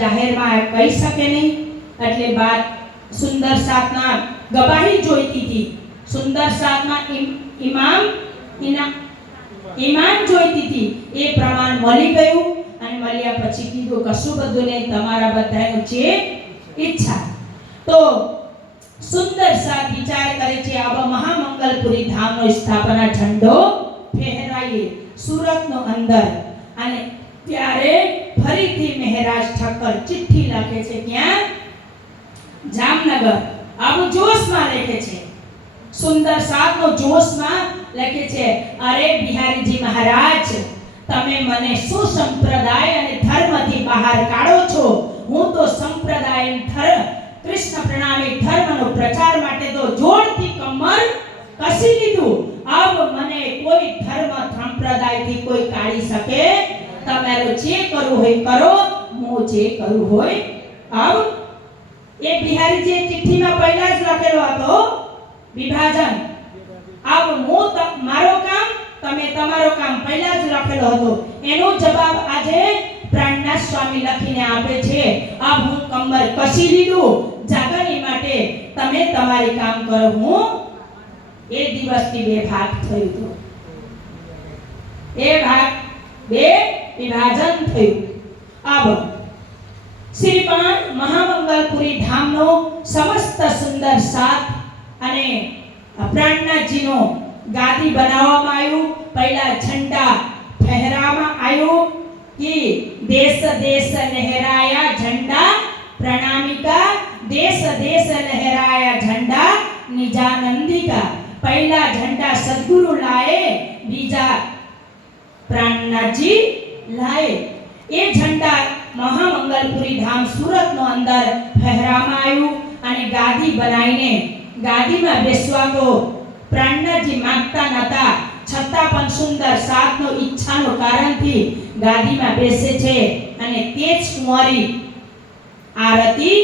જાહેરમાં કહી શકે નહીં. એટલે વાત સુંદર સાતના ગવાહી જોઈતી હતી. સુંદર સાતના ઈમાન જોઈતી હતી. એ પ્રમાણ મળી ગયું અને મળ્યા પછી કીધું, કશું બધું નહીં, તમારા બધાનું છે ઈચ્છા. તો સુંદર સાત વિચાર કરે છે, આવા મહામંગલપુરી ધામનો સ્થાપના ઝંડો ફેરાઈએ સુરતનો અંદર. અને ત્યારે ફરીથી મહારાજ ઠક્કર ચિઠ્ઠી લખે છે. ક્યાં? જામનગર. આવું જોશમાં લખે છે. સુંદર સાતનો જોશમાં લખે છે, અરે બિહારીજી મહારાજ, તમે મને શું સંપ્રદાય અને ધર્મથી બહાર કાઢો છો એમ કૃષ્ણ પ્રણામી ધર્મનો પ્રચાર માટે તો જોરથી કમર કસી લીધું. અબ મને કોઈ ધર્મ સંપ્રદાયથી કોઈ કાઢી શકે. તમારે જે કરવું હોય કરો, હું જે કરવું હોય. અબ એ બિહારીજી ચિઠ્ઠીમાં પહેલા જ લખેલો હતો વિભાજન. અબ હું મારો કામ, તમે તમારો કામ પહેલા જ લખેલો હતો. એનો જવાબ આજે પ્રાણનાથ સ્વામી લખીને આપે છે. અબ હું કમર કસી લીધું જાગરની માટે, તમે તમારી કામ કરો, હું એ દિવસથી બે ભાગ થયું હતું. બે ભાગ, બે વિભાજન થયું. અબ શ્રી મહામંગલપુરી ધામનો સમસ્ત સુંદર સાથ અને પ્રાણનાથજીનો ગાદી બનાવવામાં આવ્યું. પહેલા ઝંડા ફહેરાવવામાં આવ્યું કે દેશ દેશ લહેરાયા ઝંડા પ્રણામિકા, દેશ દેશ લહેરાયા ઝંડા નિજાનંદિકા. પહેલા ઝંડા સદગુરુ લાએ, બીજા પ્રાણનાથજી લાએ. એ ઝંડા મહામંગલપુરી ધામ સુરતનો અંદર ફહેરાવવામાં આવ્યું અને ગાદી બનાવીને, ગાદીમાં બેસવા તો પ્રાણનાથજી માંગતા નતા, છતાં પણ સુંદર સાધનો ઈચ્છાનો કારણથી ગાદીમાં બેસે છે. અને તે જ કુંવારી આરતી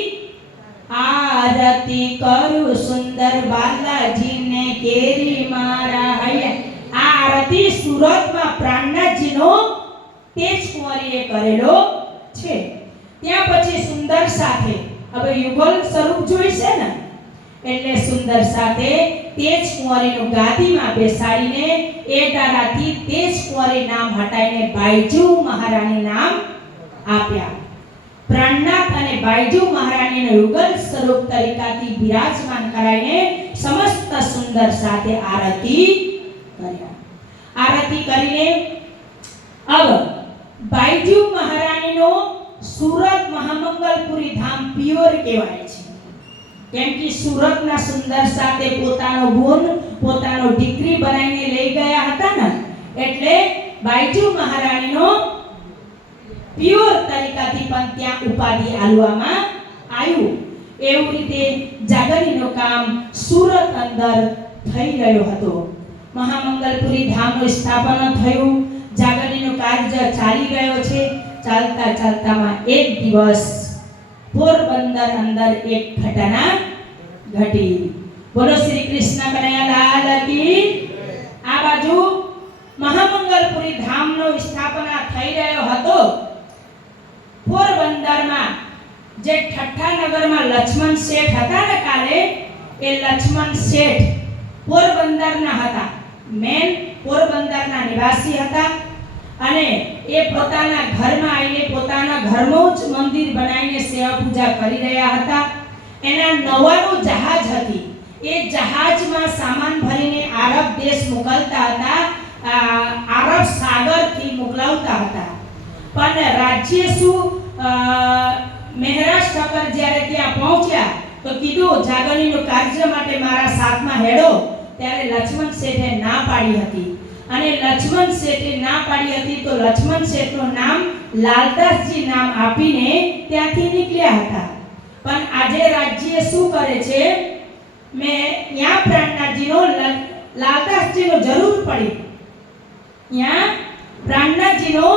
આરતી કરું સુંદર બાલાજીને કેરી મારા હૈયા. આ આરતી સુરતમાં પ્રાણનાથજીનો તે જ કુંવારીએ કરેલો છે. ત્યાં પછી સુંદર સાથે, હવે યુગલ સ્વરૂપ જોઈશે ને, એટલે સુંદર સાથે તેજ કુંવરીનું ગાદીમાં બેસાડીને એ દાડાથી તેજ કુંવરી નામ હટાઈને બાઈજુ મહારાણી નામ આપ્યા. પ્રાણનાથ અને બાઈજુ મહારાણીને યુગલ સ્વરૂપ તરીકાથી બિરાજમાન કરાઈને સમસ્ત સુંદર સાથે આરતી કર્યા. આરતી કરીને अब બાઈજુ મહારાણીનો સુરત મહામંગલપુરી ધામ પ્યોર કહેવાય છે. કેમ કે સુરતના સુંદર સાથે પોતાનો ગુણ, પોતાનો દીકરી બનાવીને લઈ ગયા હતા ને, એટલે બાઈજુ મહારાણીનો પ્યોર તરીકાથી પણ ત્યાં ઉપાધિ આલવામાં આવ્યું. એવું રીતે જાગરીનું કામ સુરત અંદર થઈ રહ્યો હતો. મહામંગલપુરી ધામનું સ્થાપના થયું, જાગરીનું કાર્ય ચાલી રહ્યો છે. ચાલતા ચાલતામાં એક દિવસ પોરબંદર અંદર એક ઘટના ઘટી. બોલો શ્રી કૃષ્ણ કનૈયા લાલ કી. આ બાજુ મહામંગલપુરી ધામનો સ્થાપના થઈ રહ્યો હતો. પોરબંદરમાં જે ઠઠ્ઠા નગરમાં લક્ષ્મણ શેઠ હતા ને કાલે, એ લક્ષ્મણ શેઠ પોરબંદરના હતા. મેન પોરબંદરના નિવાસી હતા અને એ પોતાના ઘરમાં આવીને પોતાના ઘરમાં જ મંદિર બનાવીને સેવા પૂજા કરી રહ્યા હતા. એના નવાનું જહાજ હતી. એ જહાજમાં સામાન ભરીને આરબ દેશ મોકલતા હતા, આરબ સાગરથી મોકલાવતા હતા. પણ રાજ્ય શું, મહેરાજ ઠક્કર જ્યારે ત્યાં પહોંચ્યા તો કીધું જાગરણીનું કાર્ય માટે મારા સાથમાં હેડો. ત્યારે લક્ષ્મણ શેઠે ના પાડી હતી. અને લક્ષ્મણ શેઠે ના પાડી હતી તો લક્ષ્મણ શેઠનું નામ લાલદાસજી નામ આપીને ત્યાંથી નીકળ્યા હતા. પણ આજે રાજ્ય શું કરે છે, મેં ત્યાં પ્રાણનાથજીનો લાલદાસજીનો જરૂર પડી, ત્યાં પ્રાણનાથજીનો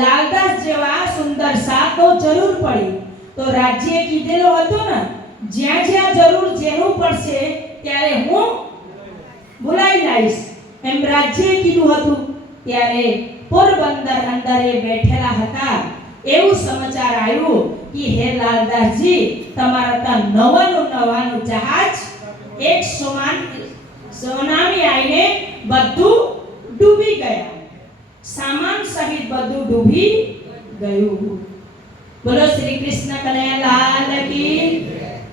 લાલદાસ જેવા સુંદર સાધનો જરૂર પડી. તો રાજ્યએ કીધેલો હતો ને, જ્યાં જ્યાં જરૂર જેનું પડશે ત્યારે હું બોલાવી લાવીશ, એમ રાજ્યએ કીધું હતું. ત્યારે પોરબંદર અંદર એ બેઠેલા હતા. એવું સમાચાર આવ્યું કે હે લાલદાસજી, તમારા ત્યાં નવાનું જહાજ એક સોનામી આવીને બધું ડૂબી ગયા, સામાન સહિત બધું ડૂબી ગયું. બોલો શ્રી કૃષ્ણ કનૈયા લાલ કી.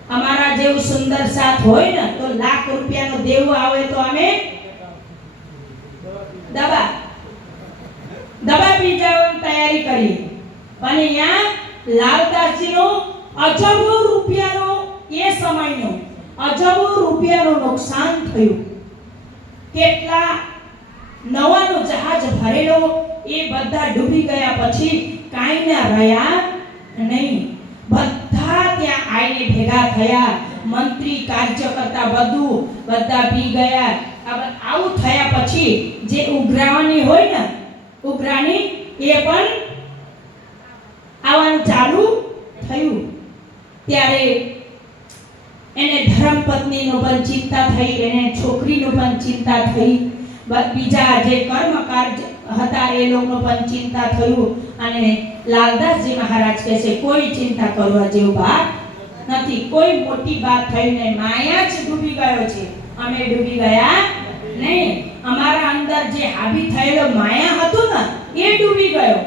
અમારા જેવું સુંદર સાથ હોય ને તો લાખ રૂપિયાનો દેવું આવે તો અમે દબા પી જવાની તૈયારી કરી. પણ અહીંયા લાલદાસજીનો અજબો રૂપિયાનો, એ સમયનો અજબો રૂપિયાનું નુકસાન થયું. કેટલા નવાનું જહાજ ભરેલો એ બધા ડૂબી ગયા. પછી કાંઈ ના રહ્યા નહીં. બધા ત્યાં ભેગા થયા, મંત્રી કાર્યકર્તા બધા પી ગયા. આવું થયા પછી જે ઉઘરાણી હોય ને, ઉઘરાણી એ પણ આવવાનું ચાલુ થયું. ત્યારે એને ધર્મપત્નીનો પણ ચિંતા થઈ, એને છોકરીનો પણ ચિંતા થઈ, બીજા જે કર્મકાર હતા એ લોકોનો પણ ચિંતા થયું. અને લાલદાસજી મહારાજ કહે છે કોઈ ચિંતા કરવા જેવું વાત નથી, કોઈ મોટી વાત થઈ નહીં, માયા જ ડૂબી ગયો છે, અમે ડૂબી ગયા નહીં. અમારા અંદર જે હાવી થયેલો માયા હતું ને એ ડૂબી ગયો,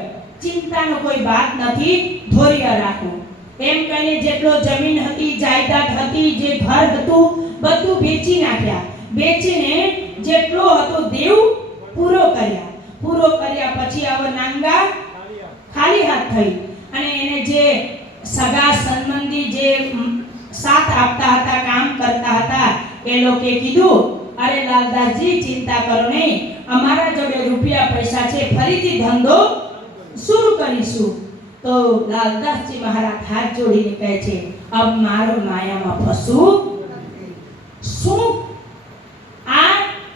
ચિંતાનો કોઈ વાત નથી, ધોર્ય રાખો. એમ કહીને જેટલો જમીન હતી, જાયદાદ હતી, જે ઘર હતું બધું વેચી નાખ્યા. વેચીને જેટલો હતો દેવ પૂરો કર્યા પછી હવે નાંગા ખાલી હાથ થઈ. અને એને જે સગા સંબંધી જે સાથ આપતા હતા, કામ કરતા હતા, એ લોકોએ કીધું અરે લાલદાસજી ચિંતા કરો નહીં, અમારા જોડે રૂપિયા પૈસા છે, ફરીથી ધંધો શરૂ કરીશું. તો લાલદાસજી મહારાજ હાથ જોડીને કહે છે અબ મારો માયામાં ફસવું શું? આ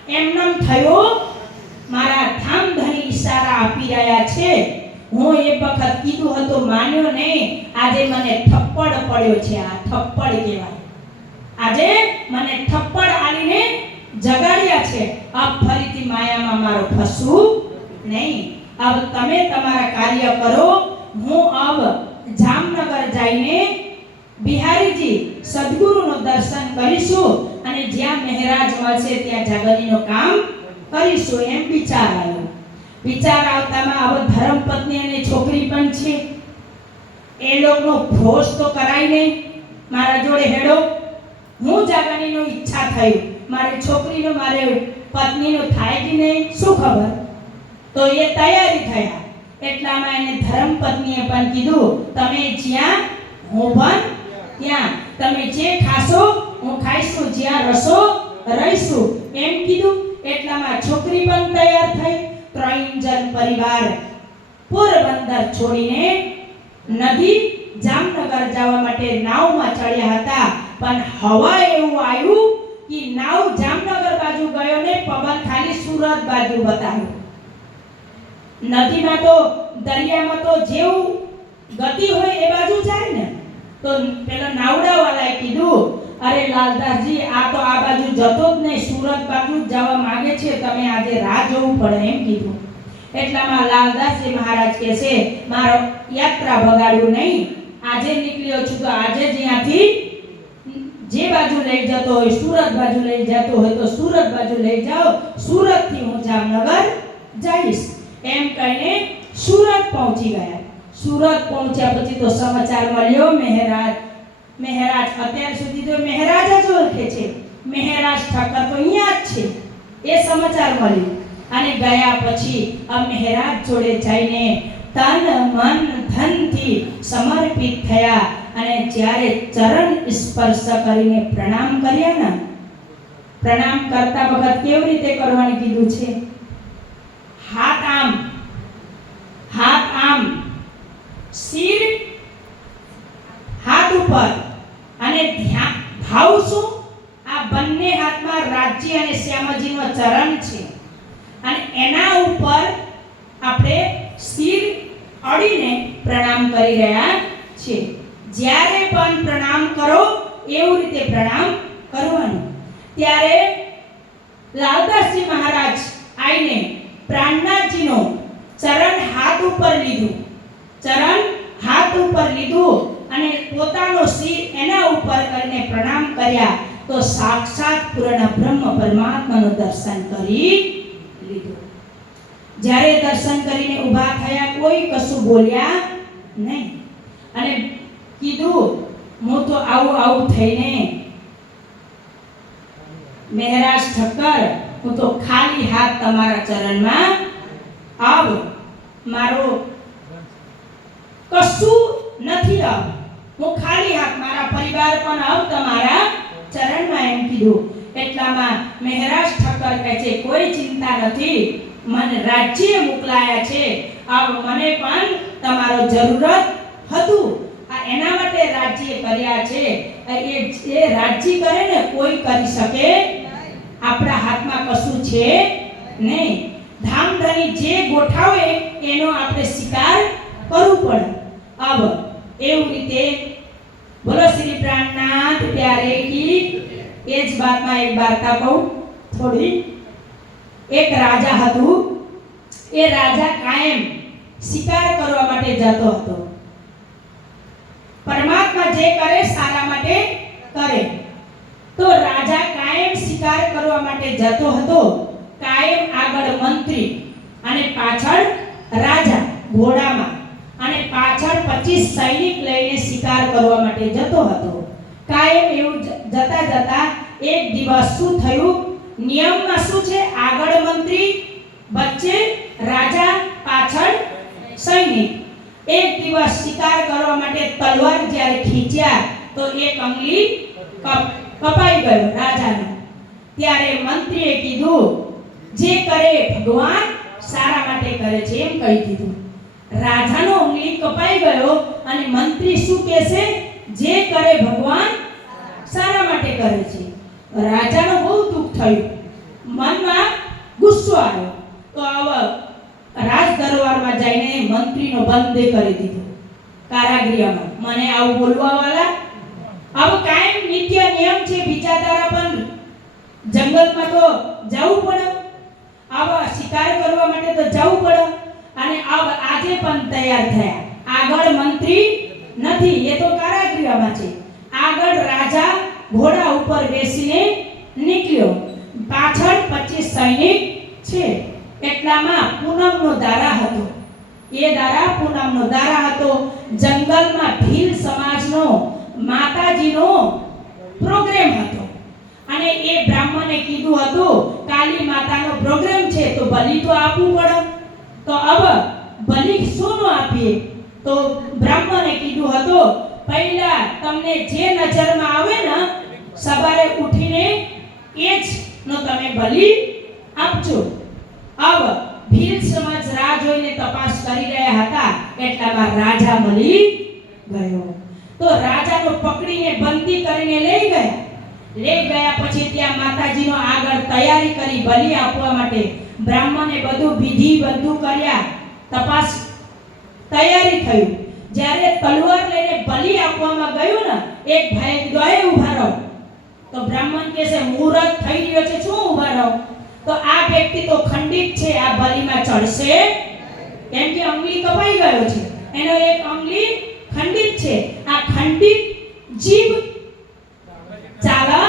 એમનેમ થયો, મારા ધામધની ઈશારા આપી રહ્યા છે. હું એ વખત કીધું હતું, માન્યો નહીં, આજે મને થપ્પડ પડ્યો છે. આ થપ્પડ કહેવાય. આજે મને થપ્પડ આલીને જગાડ્યા છે. અબ ફરીથી માયામાં મારો ફસવું નહીં. अब તમે તમારા કાર્ય કરો. હું अब જામનગર જઈને બિહારીજી સદગુરુનો દર્શન કરીશું અને જ્યાં મહારાજ મળશે ત્યાં જાગરણીનો કામ કરીશું. એમ વિચાર આવ્યો. વિચાર આવતામાં હવે ધર્મપત્ની અને છોકરી પણ છે, એ લોકોનો ભોજ તો કરાય નહીં, મારા જોડે હેડો. હું જાગરણીનો ઈચ્છા થઈ, મારી છોકરીનો મારે પત્નીનો થાય કે નહીં શું ખબર. તો એ તૈયારી થયા. એટલામાં એને ધર્મપત્નીએ પણ કીધું તમે જ્યાં હું પણ ત્યાં, તમે જે ખાશો હું ખાઈશું, જ્યાં રસો રહીશું, એમ કીધું. એટલામાં છોકરી પણ તૈયાર થઈ. 3 જણ પરિવાર પોરબંદર છોડીને નદી જામનગર જવા માટે નાવમાં ચડ્યા હતા. પણ હવા એવું આવ્યું કે નાવ જામનગર બાજુ ગયો ને પવન ખાલી સુરત બાજુ બતાવ્યો. નદીમાં તો દરિયામાં તો જેવું ગતિ હોય એ બાજુ જાય ને. તો પેલો નાવડા વાળાએ કીધું અરે લાલદાસજી આ તો આ બાજુ જતો જ નહીં, સુરત બાજુ જવા માંગે છે, તમે આજે રાહ જોવું પડે એમ કીધું. એટલામાં લાલદાસજી મહારાજ કહે છે મારો યાત્રા બગાડ્યું નહીં, આજે નીકળ્યો છું તો આજે જ અહીંયાથી જે બાજુ લઈ જતો હોય, સુરત બાજુ લઈ જતો હોય તો સુરત બાજુ લઈ જાઓ, સુરતથી હું જામનગર જઈશ. એમ કહીને સુરત પહોંચી ગયા. સુરત પહોંચ્યા પછી તો સમાચાર મળ્યો મહારાજ અત્યાર સુધી તો મહારાજ જ ઓળખે છે, મહારાજ ઠક્કર તો અહીંયા જ છે, એ સમાચાર મળ્યો. અને ગયા પછી આ મહારાજ જોડે જઈને તન મન ધનથી સમર્પિત થયા. અને જ્યારે ચરણ સ્પર્શ કરીને પ્રણામ કર્યા ને, પ્રણામ કરતા વખત કેવી રીતે કરવાનું કીધું છે? હાથ આમ, શિર હાથ ઉપર, અને ધ્યાન ભાવ શું? આ બંને હાથમાં રાજ્ય અને શ્યામજીનો ચરણ છે અને એના ઉપર આપણે શિર અડીને પ્રણામ કરી રહ્યા છે. જ્યારે પણ પ્રણામ કરો એવું રીતે પ્રણામ કરવાનું. ત્યારે લાલદાસજી મહારાજ આઈને પ્રાણનાથજીનો ચરણ હાથ ઉપર લીધું અને પોતાનો શિર એના ઉપર કરીને પ્રણામ કર્યા. તો સાક્ષાત પૂર્ણ બ્રહ્મ પરમાત્માનું દર્શન કરી લીધું. જ્યારે દર્શન કરીને ઊભા થયા, કોઈ કશું બોલ્યા નહીં અને કીધું હું તો આવું થઈને મહારાજ ઠક્કર, હું તો ખાલી હાથ તમારા ચરણમાં આવ, મારો કશું નથી, આવ હું ખાલી હાથ, મારા પરિવાર પણ આવ તમારા ચરણમાં એમ કીધું. એટલામાં મહારાજ ઠક્કર કહે છે કોઈ ચિંતા નથી, મને રાજ્ય મોકલાયા છે, આવ મને પણ તમારો જરૂરત હતું. આ એના માટે રાજ્ય કર્યા છે. એ રાજ્ય કરે ને કોઈ કરી શકે. આપણા હાથમાં કશું છે નહીં. ધામધની જે ગોઠાવે એનો આપણે સ્વીકાર કરવું પડે. હવે એવું રીતે બોલો શ્રી પ્રાણનાથ પ્યારે કી. એ જ બાતમાં એક વાર્તા કહું થોડી. એક રાજા હતું. એ રાજા કાયમ શિકાર કરવા માટે જતો હતો. પરમાત્મા જે કરે સારા માટે કરે. તો રાજા કાયમ શિકાર કરવા માટે જતો હતો. કાયમ આગળ મંત્રી અને પાછળ રાજા ઘોડામાં અને પાછળ 25 સૈનિક લઈને શિકાર કરવા માટે જતો હતો. કાયમ એવું જતા જતા એક દિવસ શું થયું? નિયમમાં શું છે? આગળ મંત્રી, વચ્ચે રાજા, પાછળ સૈનિક. એક દિવસ શિકાર કરવા માટે તલવાર જ્યારે ખીચ્યા તો એક અંગલી કપાઈ ગયો રાજાનો. ત્યારે મંત્રીએ કીધું, જે કરે ભગવાન સારા માટે કરે છે, એમ કહી દીધું. રાજાનો અંગલી કપાઈ ગયો અને મંત્રી શું કહેશે? જે કરે ભગવાન સારા માટે કરે છે. રાજાનો બહુ દુઃખ થયું, મનમાં ગુસ્સો આવ્યો. તો હવે રાજ દરબારમાં જઈને મંત્રીનો બંધ કરી દીધો કારાગૃહમાં. મને આવું બોલવા વાળા. હવે કાયમ નિત્ય નિયમ છે, બીજા તારા પણ જંગલમાં તો જવું પડે, આવા શિકાર કરવા માટે તો જવું પડે. અને આજે પણ તૈયાર થયા. આગળ મંત્રી નથી, એ તો કારાગૃહમાં છે. આગળ રાજા ઘોડા ઉપર બેસીને નીકળ્યો, પાછળ 25 સૈનિક છે. એટલામાં પૂનમનો દારા હતો. એ દારા પૂનમનો દારા હતો. જંગલમાં ભીલ સમાજનો માતાજીનો પ્રોગ્રામ હતો. અને એ બ્રાહ્મણે કીધું હતું, કાલી માતાનો પ્રોગ્રામ છે તો બલિ તો આપવું પડે. તો હવે બલિ શોનો આપીએ? તો બ્રાહ્મણે કીધું હતું, પહેલા તમને જે નજરમાં આવે ને સવારે ઉઠીને એ જ નો તમે બલિ આપજો. હવે ભીલ સમાજ રાહ જોઈને તપાસ કરી રહ્યા હતા. એટલામાં રાજા મળી ગયો. તો રાજાનો પકડીને બંધી કરીને લઈ ગયા. પછી ત્યાં માતાજીનો આગળ તૈયારી કરી બલિ આપવા માટે. બ્રાહ્મણે બધું વિધિ બધું કર્યા, તપાસ તૈયારી થયું. જ્યારે તલવાર લઈને બલિ આપવામાં ગયું ને, એક ભાઈ કીધું, ઊભા રહો. તો બ્રાહ્મણ કહે છે, મુહૂર્ત થઈ રહ્યો છે, શું ઊભા રહો? તો આ વ્યક્તિ તો ખંડિત છે, આ બલિમાં ચડશે કેમ કે અંગલી કપાઈ ગયો છે, એનો એક અંગલી ખંડિત છે. આ ખંડિત જીવ ચાલે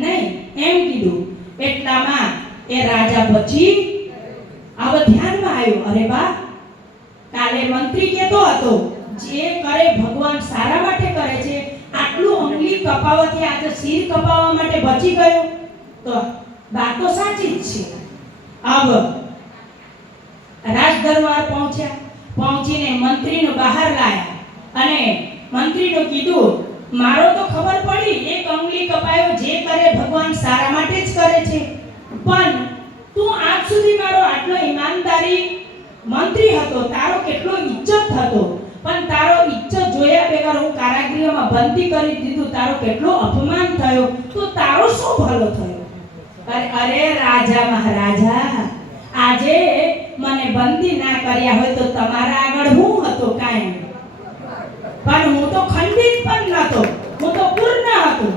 નહીં એમ કીધું. એટલામાં એ રાજા પછી હવે ધ્યાનમાં આવ્યું, અરે વાહ, કાલે મંત્રી કહેતો હતો જે કરે ભગવાન સારા માટે કરે છે, આટલું અંગલી કપાવવાથી આજે શિર કપાવવા માટે બચી ગયો. તો વાત તો સાચી જ છે. હવે રાજ દરબાર પહોંચીને મંત્રીને બહાર લાયા અને મંત્રીને કીધું, મારો તો ખબર પડી એક અંગલી કપાયો, જે કરે ભગવાન સારા માટે જ કરે છે, પણ તું આજ સુધી મારો આટલો ઈમાનદારી મંત્રી હતો, તારો કેટલો ઇજ્જત હતો, પણ તારો ઇજ્જત જોયા વગર હું કારાગૃહમાં બંધી કરી દીધું, તારો કેટલો અપમાન થયો, તો તારો શું ભલો થયો? અરે રાજા મહારાજા, આજે મને બંધી ના કર્યા હોય તો તમારા આગળ હું હતો કાયમ, પણ હું તો ખંડિત પણ નતો, હું તો પૂર્ણ હતો,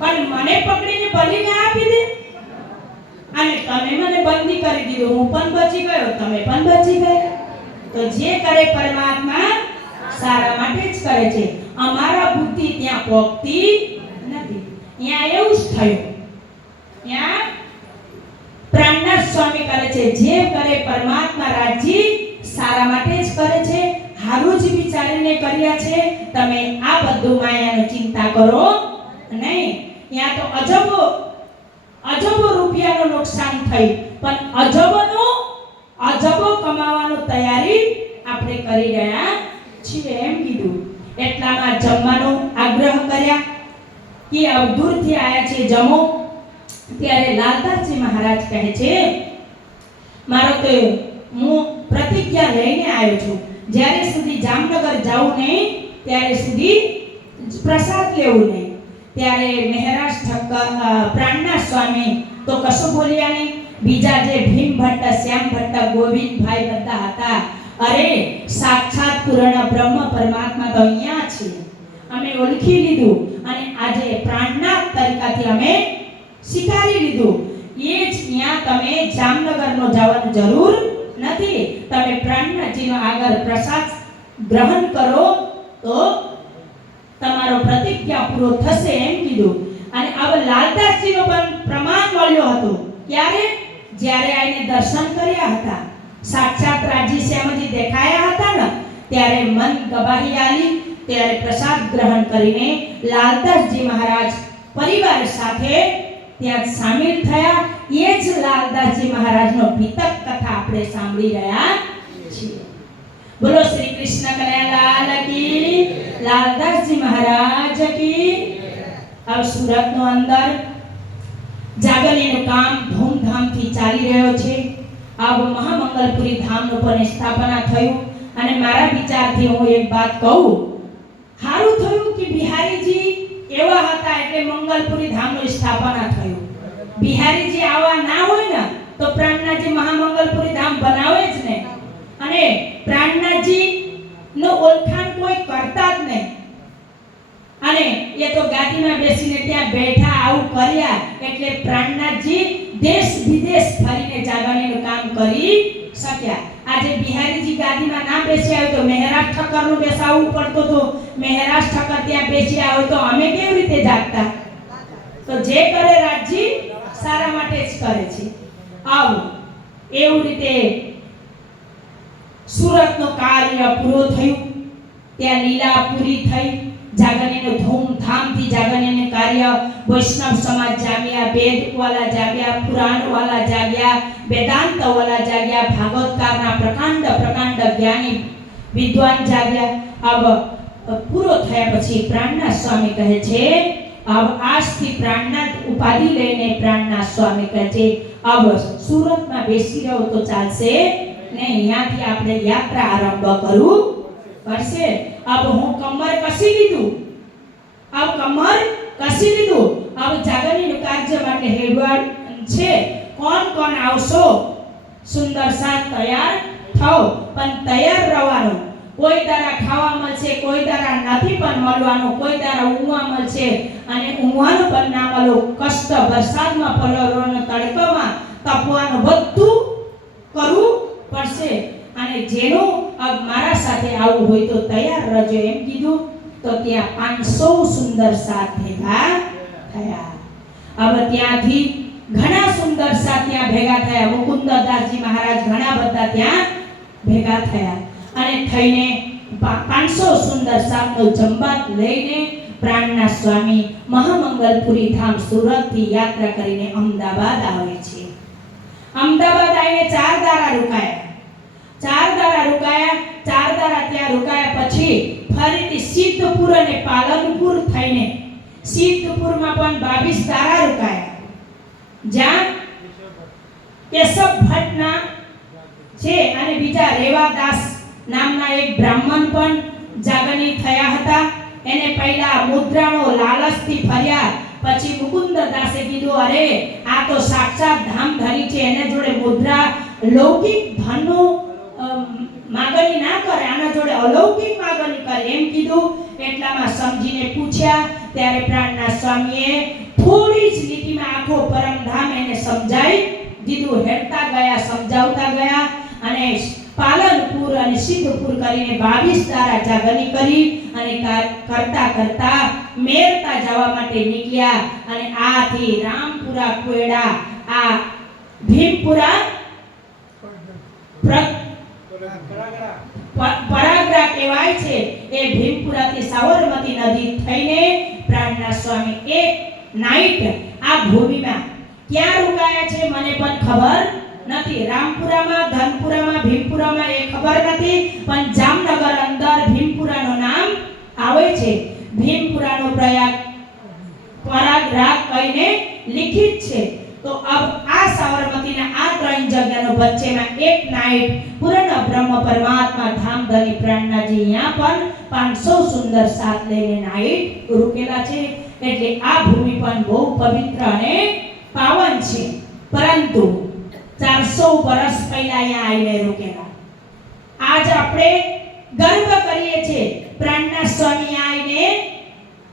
પણ મને પકડીને બલિને આપી દે અને તમે મને બંધી કરી દીધો, હું પણ બચી ગયો, તમે પણ બચી ગયા. તો જે કરે પરમાત્મા સારા માટે જ કરે છે. અમારા બુદ્ધિ ત્યાં પોકતી નથી. ત્યાં એવું જ થયું. ત્યાં પ્રાણનાથ સ્વામી કરે છે, જે કરે પરમાત્મા રાજી સારા માટે જ કરે છે, હારું જ વિચારીને કર્યા છે. તમે આ બધું માયાની ચિંતા કરો નહીં. ત્યાં તો અજબો રૂપિયાનું નુકસાન થઈ, પણ અજબો કમાવાનો તૈયારી આપણે કરી રહ્યા છીએ એમ કીધું. એટલામાં જમવાનો આગ્રહ કર્યા કે દૂરથી આયા છે, જમો. ત્યારે લાલદાસજી મહારાજ કહે છે, મારો તો હું પ્રતિજ્ઞા લઈને આવ્યો છું, જ્યારે સુધી જામનગર જાઉં નહીં ત્યારે સુધી પ્રસાદ લેવું નહીં. ત્યારે મહારાજ ઠક્કર પ્રાણનાથ સ્વામી તો કશું બોલ્યા નહીં. બીજા જે ભીમ ભટ્ટ, શ્યામ ભટ્ટ, ગોવિંદભાઈ બધા હતા, અરે સાક્ષાત પૂર્ણ બ્રહ્મ પરમાત્મા તો અહીંયા છે, અમે ઓળખી લીધું અને આજે પ્રાણનાથ તરીકાથી અમે સ્વીકારી લીધું. એ જ ત્યાં તમે જામનગરનો જવાની જરૂર નથી. તમે પ્રાણનાથજીનો આગળ પ્રસાદ ગ્રહણ કરો તો તમારો પ્રતિજ્ઞા પૂરો થશે એમ કીધું. અને હવે લાલદાસજીનો પણ પ્રમાણ મળ્યો હતો. ક્યારે? જ્યારે આઈને દર્શન કર્યા હતા, સાક્ષાત રાજી શ્યામજી દેખાયા હતા ને, ત્યારે મન ગવાહી આલી. ત્યારે પ્રસાદ ગ્રહણ કરીને લાલદાસજી મહારાજ પરિવાર સાથે ત્યાં સામેલ થયા. એ જ લાલદાસજી મહારાજનો ભીતક કથા આપણે સાંભળી રહ્યા છીએ. બોલો શ્રી કૃષ્ણ કનૈયાલાલ કી, લાલદાસજી મહારાજ કી. હવે સુરતનો અંદર જાગરણીનું કામ ધૂમધામથી ચાલી રહ્યો છે. આ મહામંગલપુરી ધામનું પણ સ્થાપના થયું. અને મારા વિચારથી હું એક વાત કહું, સારું થયું કે બિહારીજી એવા હતા એટલે મંગલપુરી ધામનું સ્થાપના થયું. બિહારીજી આવા ના હોય ને તો પ્રાણનાથજી મહામંગલપુરી ધામ બનાવે જ ને. અને પ્રાણનાથજી નો ઓળખાણ કોઈ કરતા જ નહીં. અને એ તો ગાડીમાં બેસીને ત્યાં બેઠા આવું કર્યા એટલે પ્રાણનાથજી દેશ વિદેશ ફરીને જાગરણીનું કામ કરી શક્યા. આજે બિહારીજી ગાડીમાં ના બેસ્યા હોય તો મહારાજ ઠક્કરનું બેસાવવું પડતું હતું. મહારાજ ઠક્કર ત્યાં બેસ્યા હોય તો અમે કેવી રીતે જાગતા? તો જે કરે રાજજી સારા માટે જ કરે છે. આવું એવું રીતે સુરતનો કાર્ય પૂરો થયું. ત્યાં લીલા પૂરી થઈ. જાગરણીનું ધૂમધામથી જાગરણીનું કાર્ય વૈષ્ણવ સમાજ જાગ્યા, વેદવાલા જાગ્યા, પુરાણવાલા જાગ્યા, વેદાંતવાલા જાગ્યા, ભાગવતકારના પ્રકાંડ જ્ઞાની વિદ્વાન જાગ્યા. अब પૂરો થયા પછી પ્રાણનાથ સ્વામી કહે છે, अब આજથી પ્રાણનાથ ઉપાધિ લઈને પ્રાણનાથ સ્વામી કહે છે, अब સુરતમાં બેસી રહો તો ચાલશે ને, અહીંયાથી આપણે યાત્રા આરંભ કરવું પડશે. अब હું કમર કસી લીધું. अब જાગરણીનું કાર્ય માટે હેડવાડ છે. કોણ આવશો? સુંદર સાથ તૈયાર થાઓ, પણ તૈયાર રહેવાનું. કોઈ દારા ખાવા મળશે, કોઈ દારા નથી પણ મળવાનું, કોઈ દારા ઊંઘવા મળશે અને ઊંઘવાનું પણ ના મળો. કષ્ટ વરસાદમાં, પલરોનો તડકામાં તપવાનું બધું કરવું પડશે. અને જેનું મારા સાથે આવું હોય તો તૈયાર રહેજો એમ કીધું. તો ત્યાં 500 સુંદર સાથ ભેગા થયા. હવે ત્યાંથી ઘણા સુંદર સાથ ત્યાં ભેગા થયા. મુકુંદદાસજી મહારાજ ઘણા બધા ત્યાં ભેગા થયા અને થઈને 500 સુંદર સાથનો જંબાત લઈને પ્રાણનાથ સ્વામી મહામંગલપુરી ધામ સુરતથી યાત્રા કરીને અમદાવાદ આવે છે. અમદાવાદ આવીને 4 દાડા રોકાયા. 4 દાડા ત્યાં રોકાયા પછી ફરીથી સિદ્ધપુર અને પાલનપુર થઈને સિદ્ધપુરમાં પણ 22 દાડા રોકાયા. જ્યાં કેશવ ભટ્ટના છે અને બીજા રેવાદાસ નામના એક બ્રાહ્મણ પણ જાગરણી થયા હતા. એને પહેલા મુદ્રાનો લાલચથી ફર્યા. પછી મુકુંદદાસે કીધું, અરે આ તો સાક્ષાત ધામધરી છે, એને જોડે મુદ્રા લૌકિક ધનનું માગણી ના કરે, આના જોડે અલૌકિક માગણી કરે એમ કીધું. એટલામાં સમજીને પૂછ્યા. ત્યારે પ્રાણનાથ સ્વામીએ થોડી જ લીટીમાં આખો પરમધામ એને સમજાવી દીધું. હેડતા ગયા, સમજાવતા ગયા અને પાલનપુર અને સિદ્ધપુર કરીને 22 દાડા જાગરણી કરી અને કરતા મેરતા જવા માટે નીકળ્યા. અને આથી રામપુરા કોયડા, આ ભીમપુરા પરાગરા કહેવાય છે. એ ભીમપુરાથી સાબરમતી નદી થઈને પ્રાણનાથ સ્વામી એક નાઈટ આ ભૂમિમાં ક્યાં રોકાયા છે મને પણ ખબર નથી. રામપુરામાં, ધનપુરામાં, ભીમપુરામાં એ ખબર નથી, પણ જામનગર અંદર ભીમપુરાનું નામ આવે છે. ભીમપુરાનો પરાગરા કહીને લિખિત છે. तो अब आ साबरमती ना आ 3 जगह वच्चे में एक नाइट पूर्ण ब्रह्म परमात्मा धाम धनी प्राणना जी यहाँ पर 500 सुंदर साथ लेने नाइट रुकेला छे એટલે આ ભૂમિ પણ બહુ પવિત્ર અને પાવન છે પરંતુ 400 વર્ષ પહેલા અહીંયા આવીને રોકેલા આજ આપણે ગર્વ કરીએ છીએ પ્રાણના સ્વામી આવીને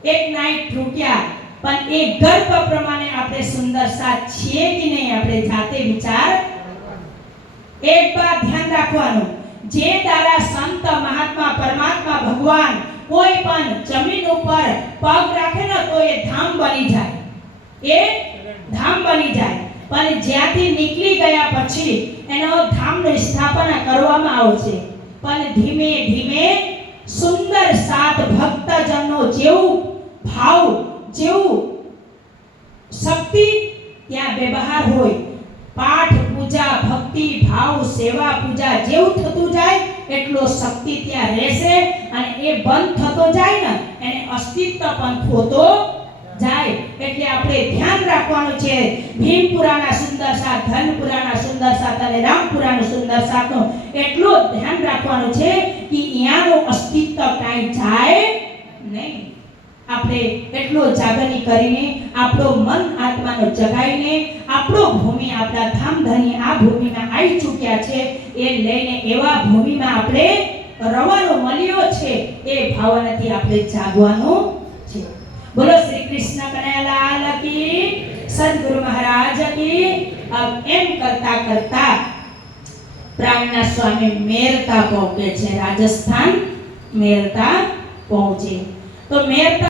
એક નાઈટ રૂક્યા પણ એ ગર્વ પ્રમાણે આપણે સુંદર સાથ છીએ કે નહીં આપણે જાતે વિચાર એક બાત ધ્યાન રાખવાનું જે તારા સંત મહાત્મા પરમાત્મા ભગવાન કોઈ પણ જમીન ઉપર પગ રાખે ને તો એ ધામ બની જાય એ ધામ બની જાય પણ જ્યાંથી નીકળી ગયા પછી એનો ધામની સ્થાપના કરવામાં આવશે પણ ધીમે ધીમે સુંદર સાત ભક્તજનો જેવું ભાવ જેવું શક્તિ ત્યાં વ્યવહાર હોય પાઠ પૂજા ભક્તિ ભાવ સેવા પૂજા જેવું થતું જાય એટલો શક્તિ ત્યાં રહેશે અને એ બંધ થતો જાય ને એને અસ્તિત્વ પણ ખોતો જાય એટલે આપણે ધ્યાન રાખવાનું છે ભીમપુરાના સુંદર સાથ ધનપુરાના સુંદર સાથ અને રામપુરાનું સુંદર સાથનો એટલો ધ્યાન રાખવાનું છે કે અહીંયાનું અસ્તિત્વ કાંઈ જાય નહીં આપણે એટલો જાગરણી કરીને આપણો મન આત્માનો જગાવીને આપણો ભૂમિ આપણા ધામધની આ ભૂમિમાં આવી ચૂક્યા છે એ લઈને એવા ભૂમિમાં આપણે રવાનો મળ્યો છે એ ભાવનાથી આપણે જાગવાનું છે બોલો શ્રી कृष्ण कन्हैयालाल की सद्गुरु महाराज की अब एम करता करता प्राणना स्वामी मेरता पहुंचे छे राजस्थान मेरता पहुंचे तो मेरता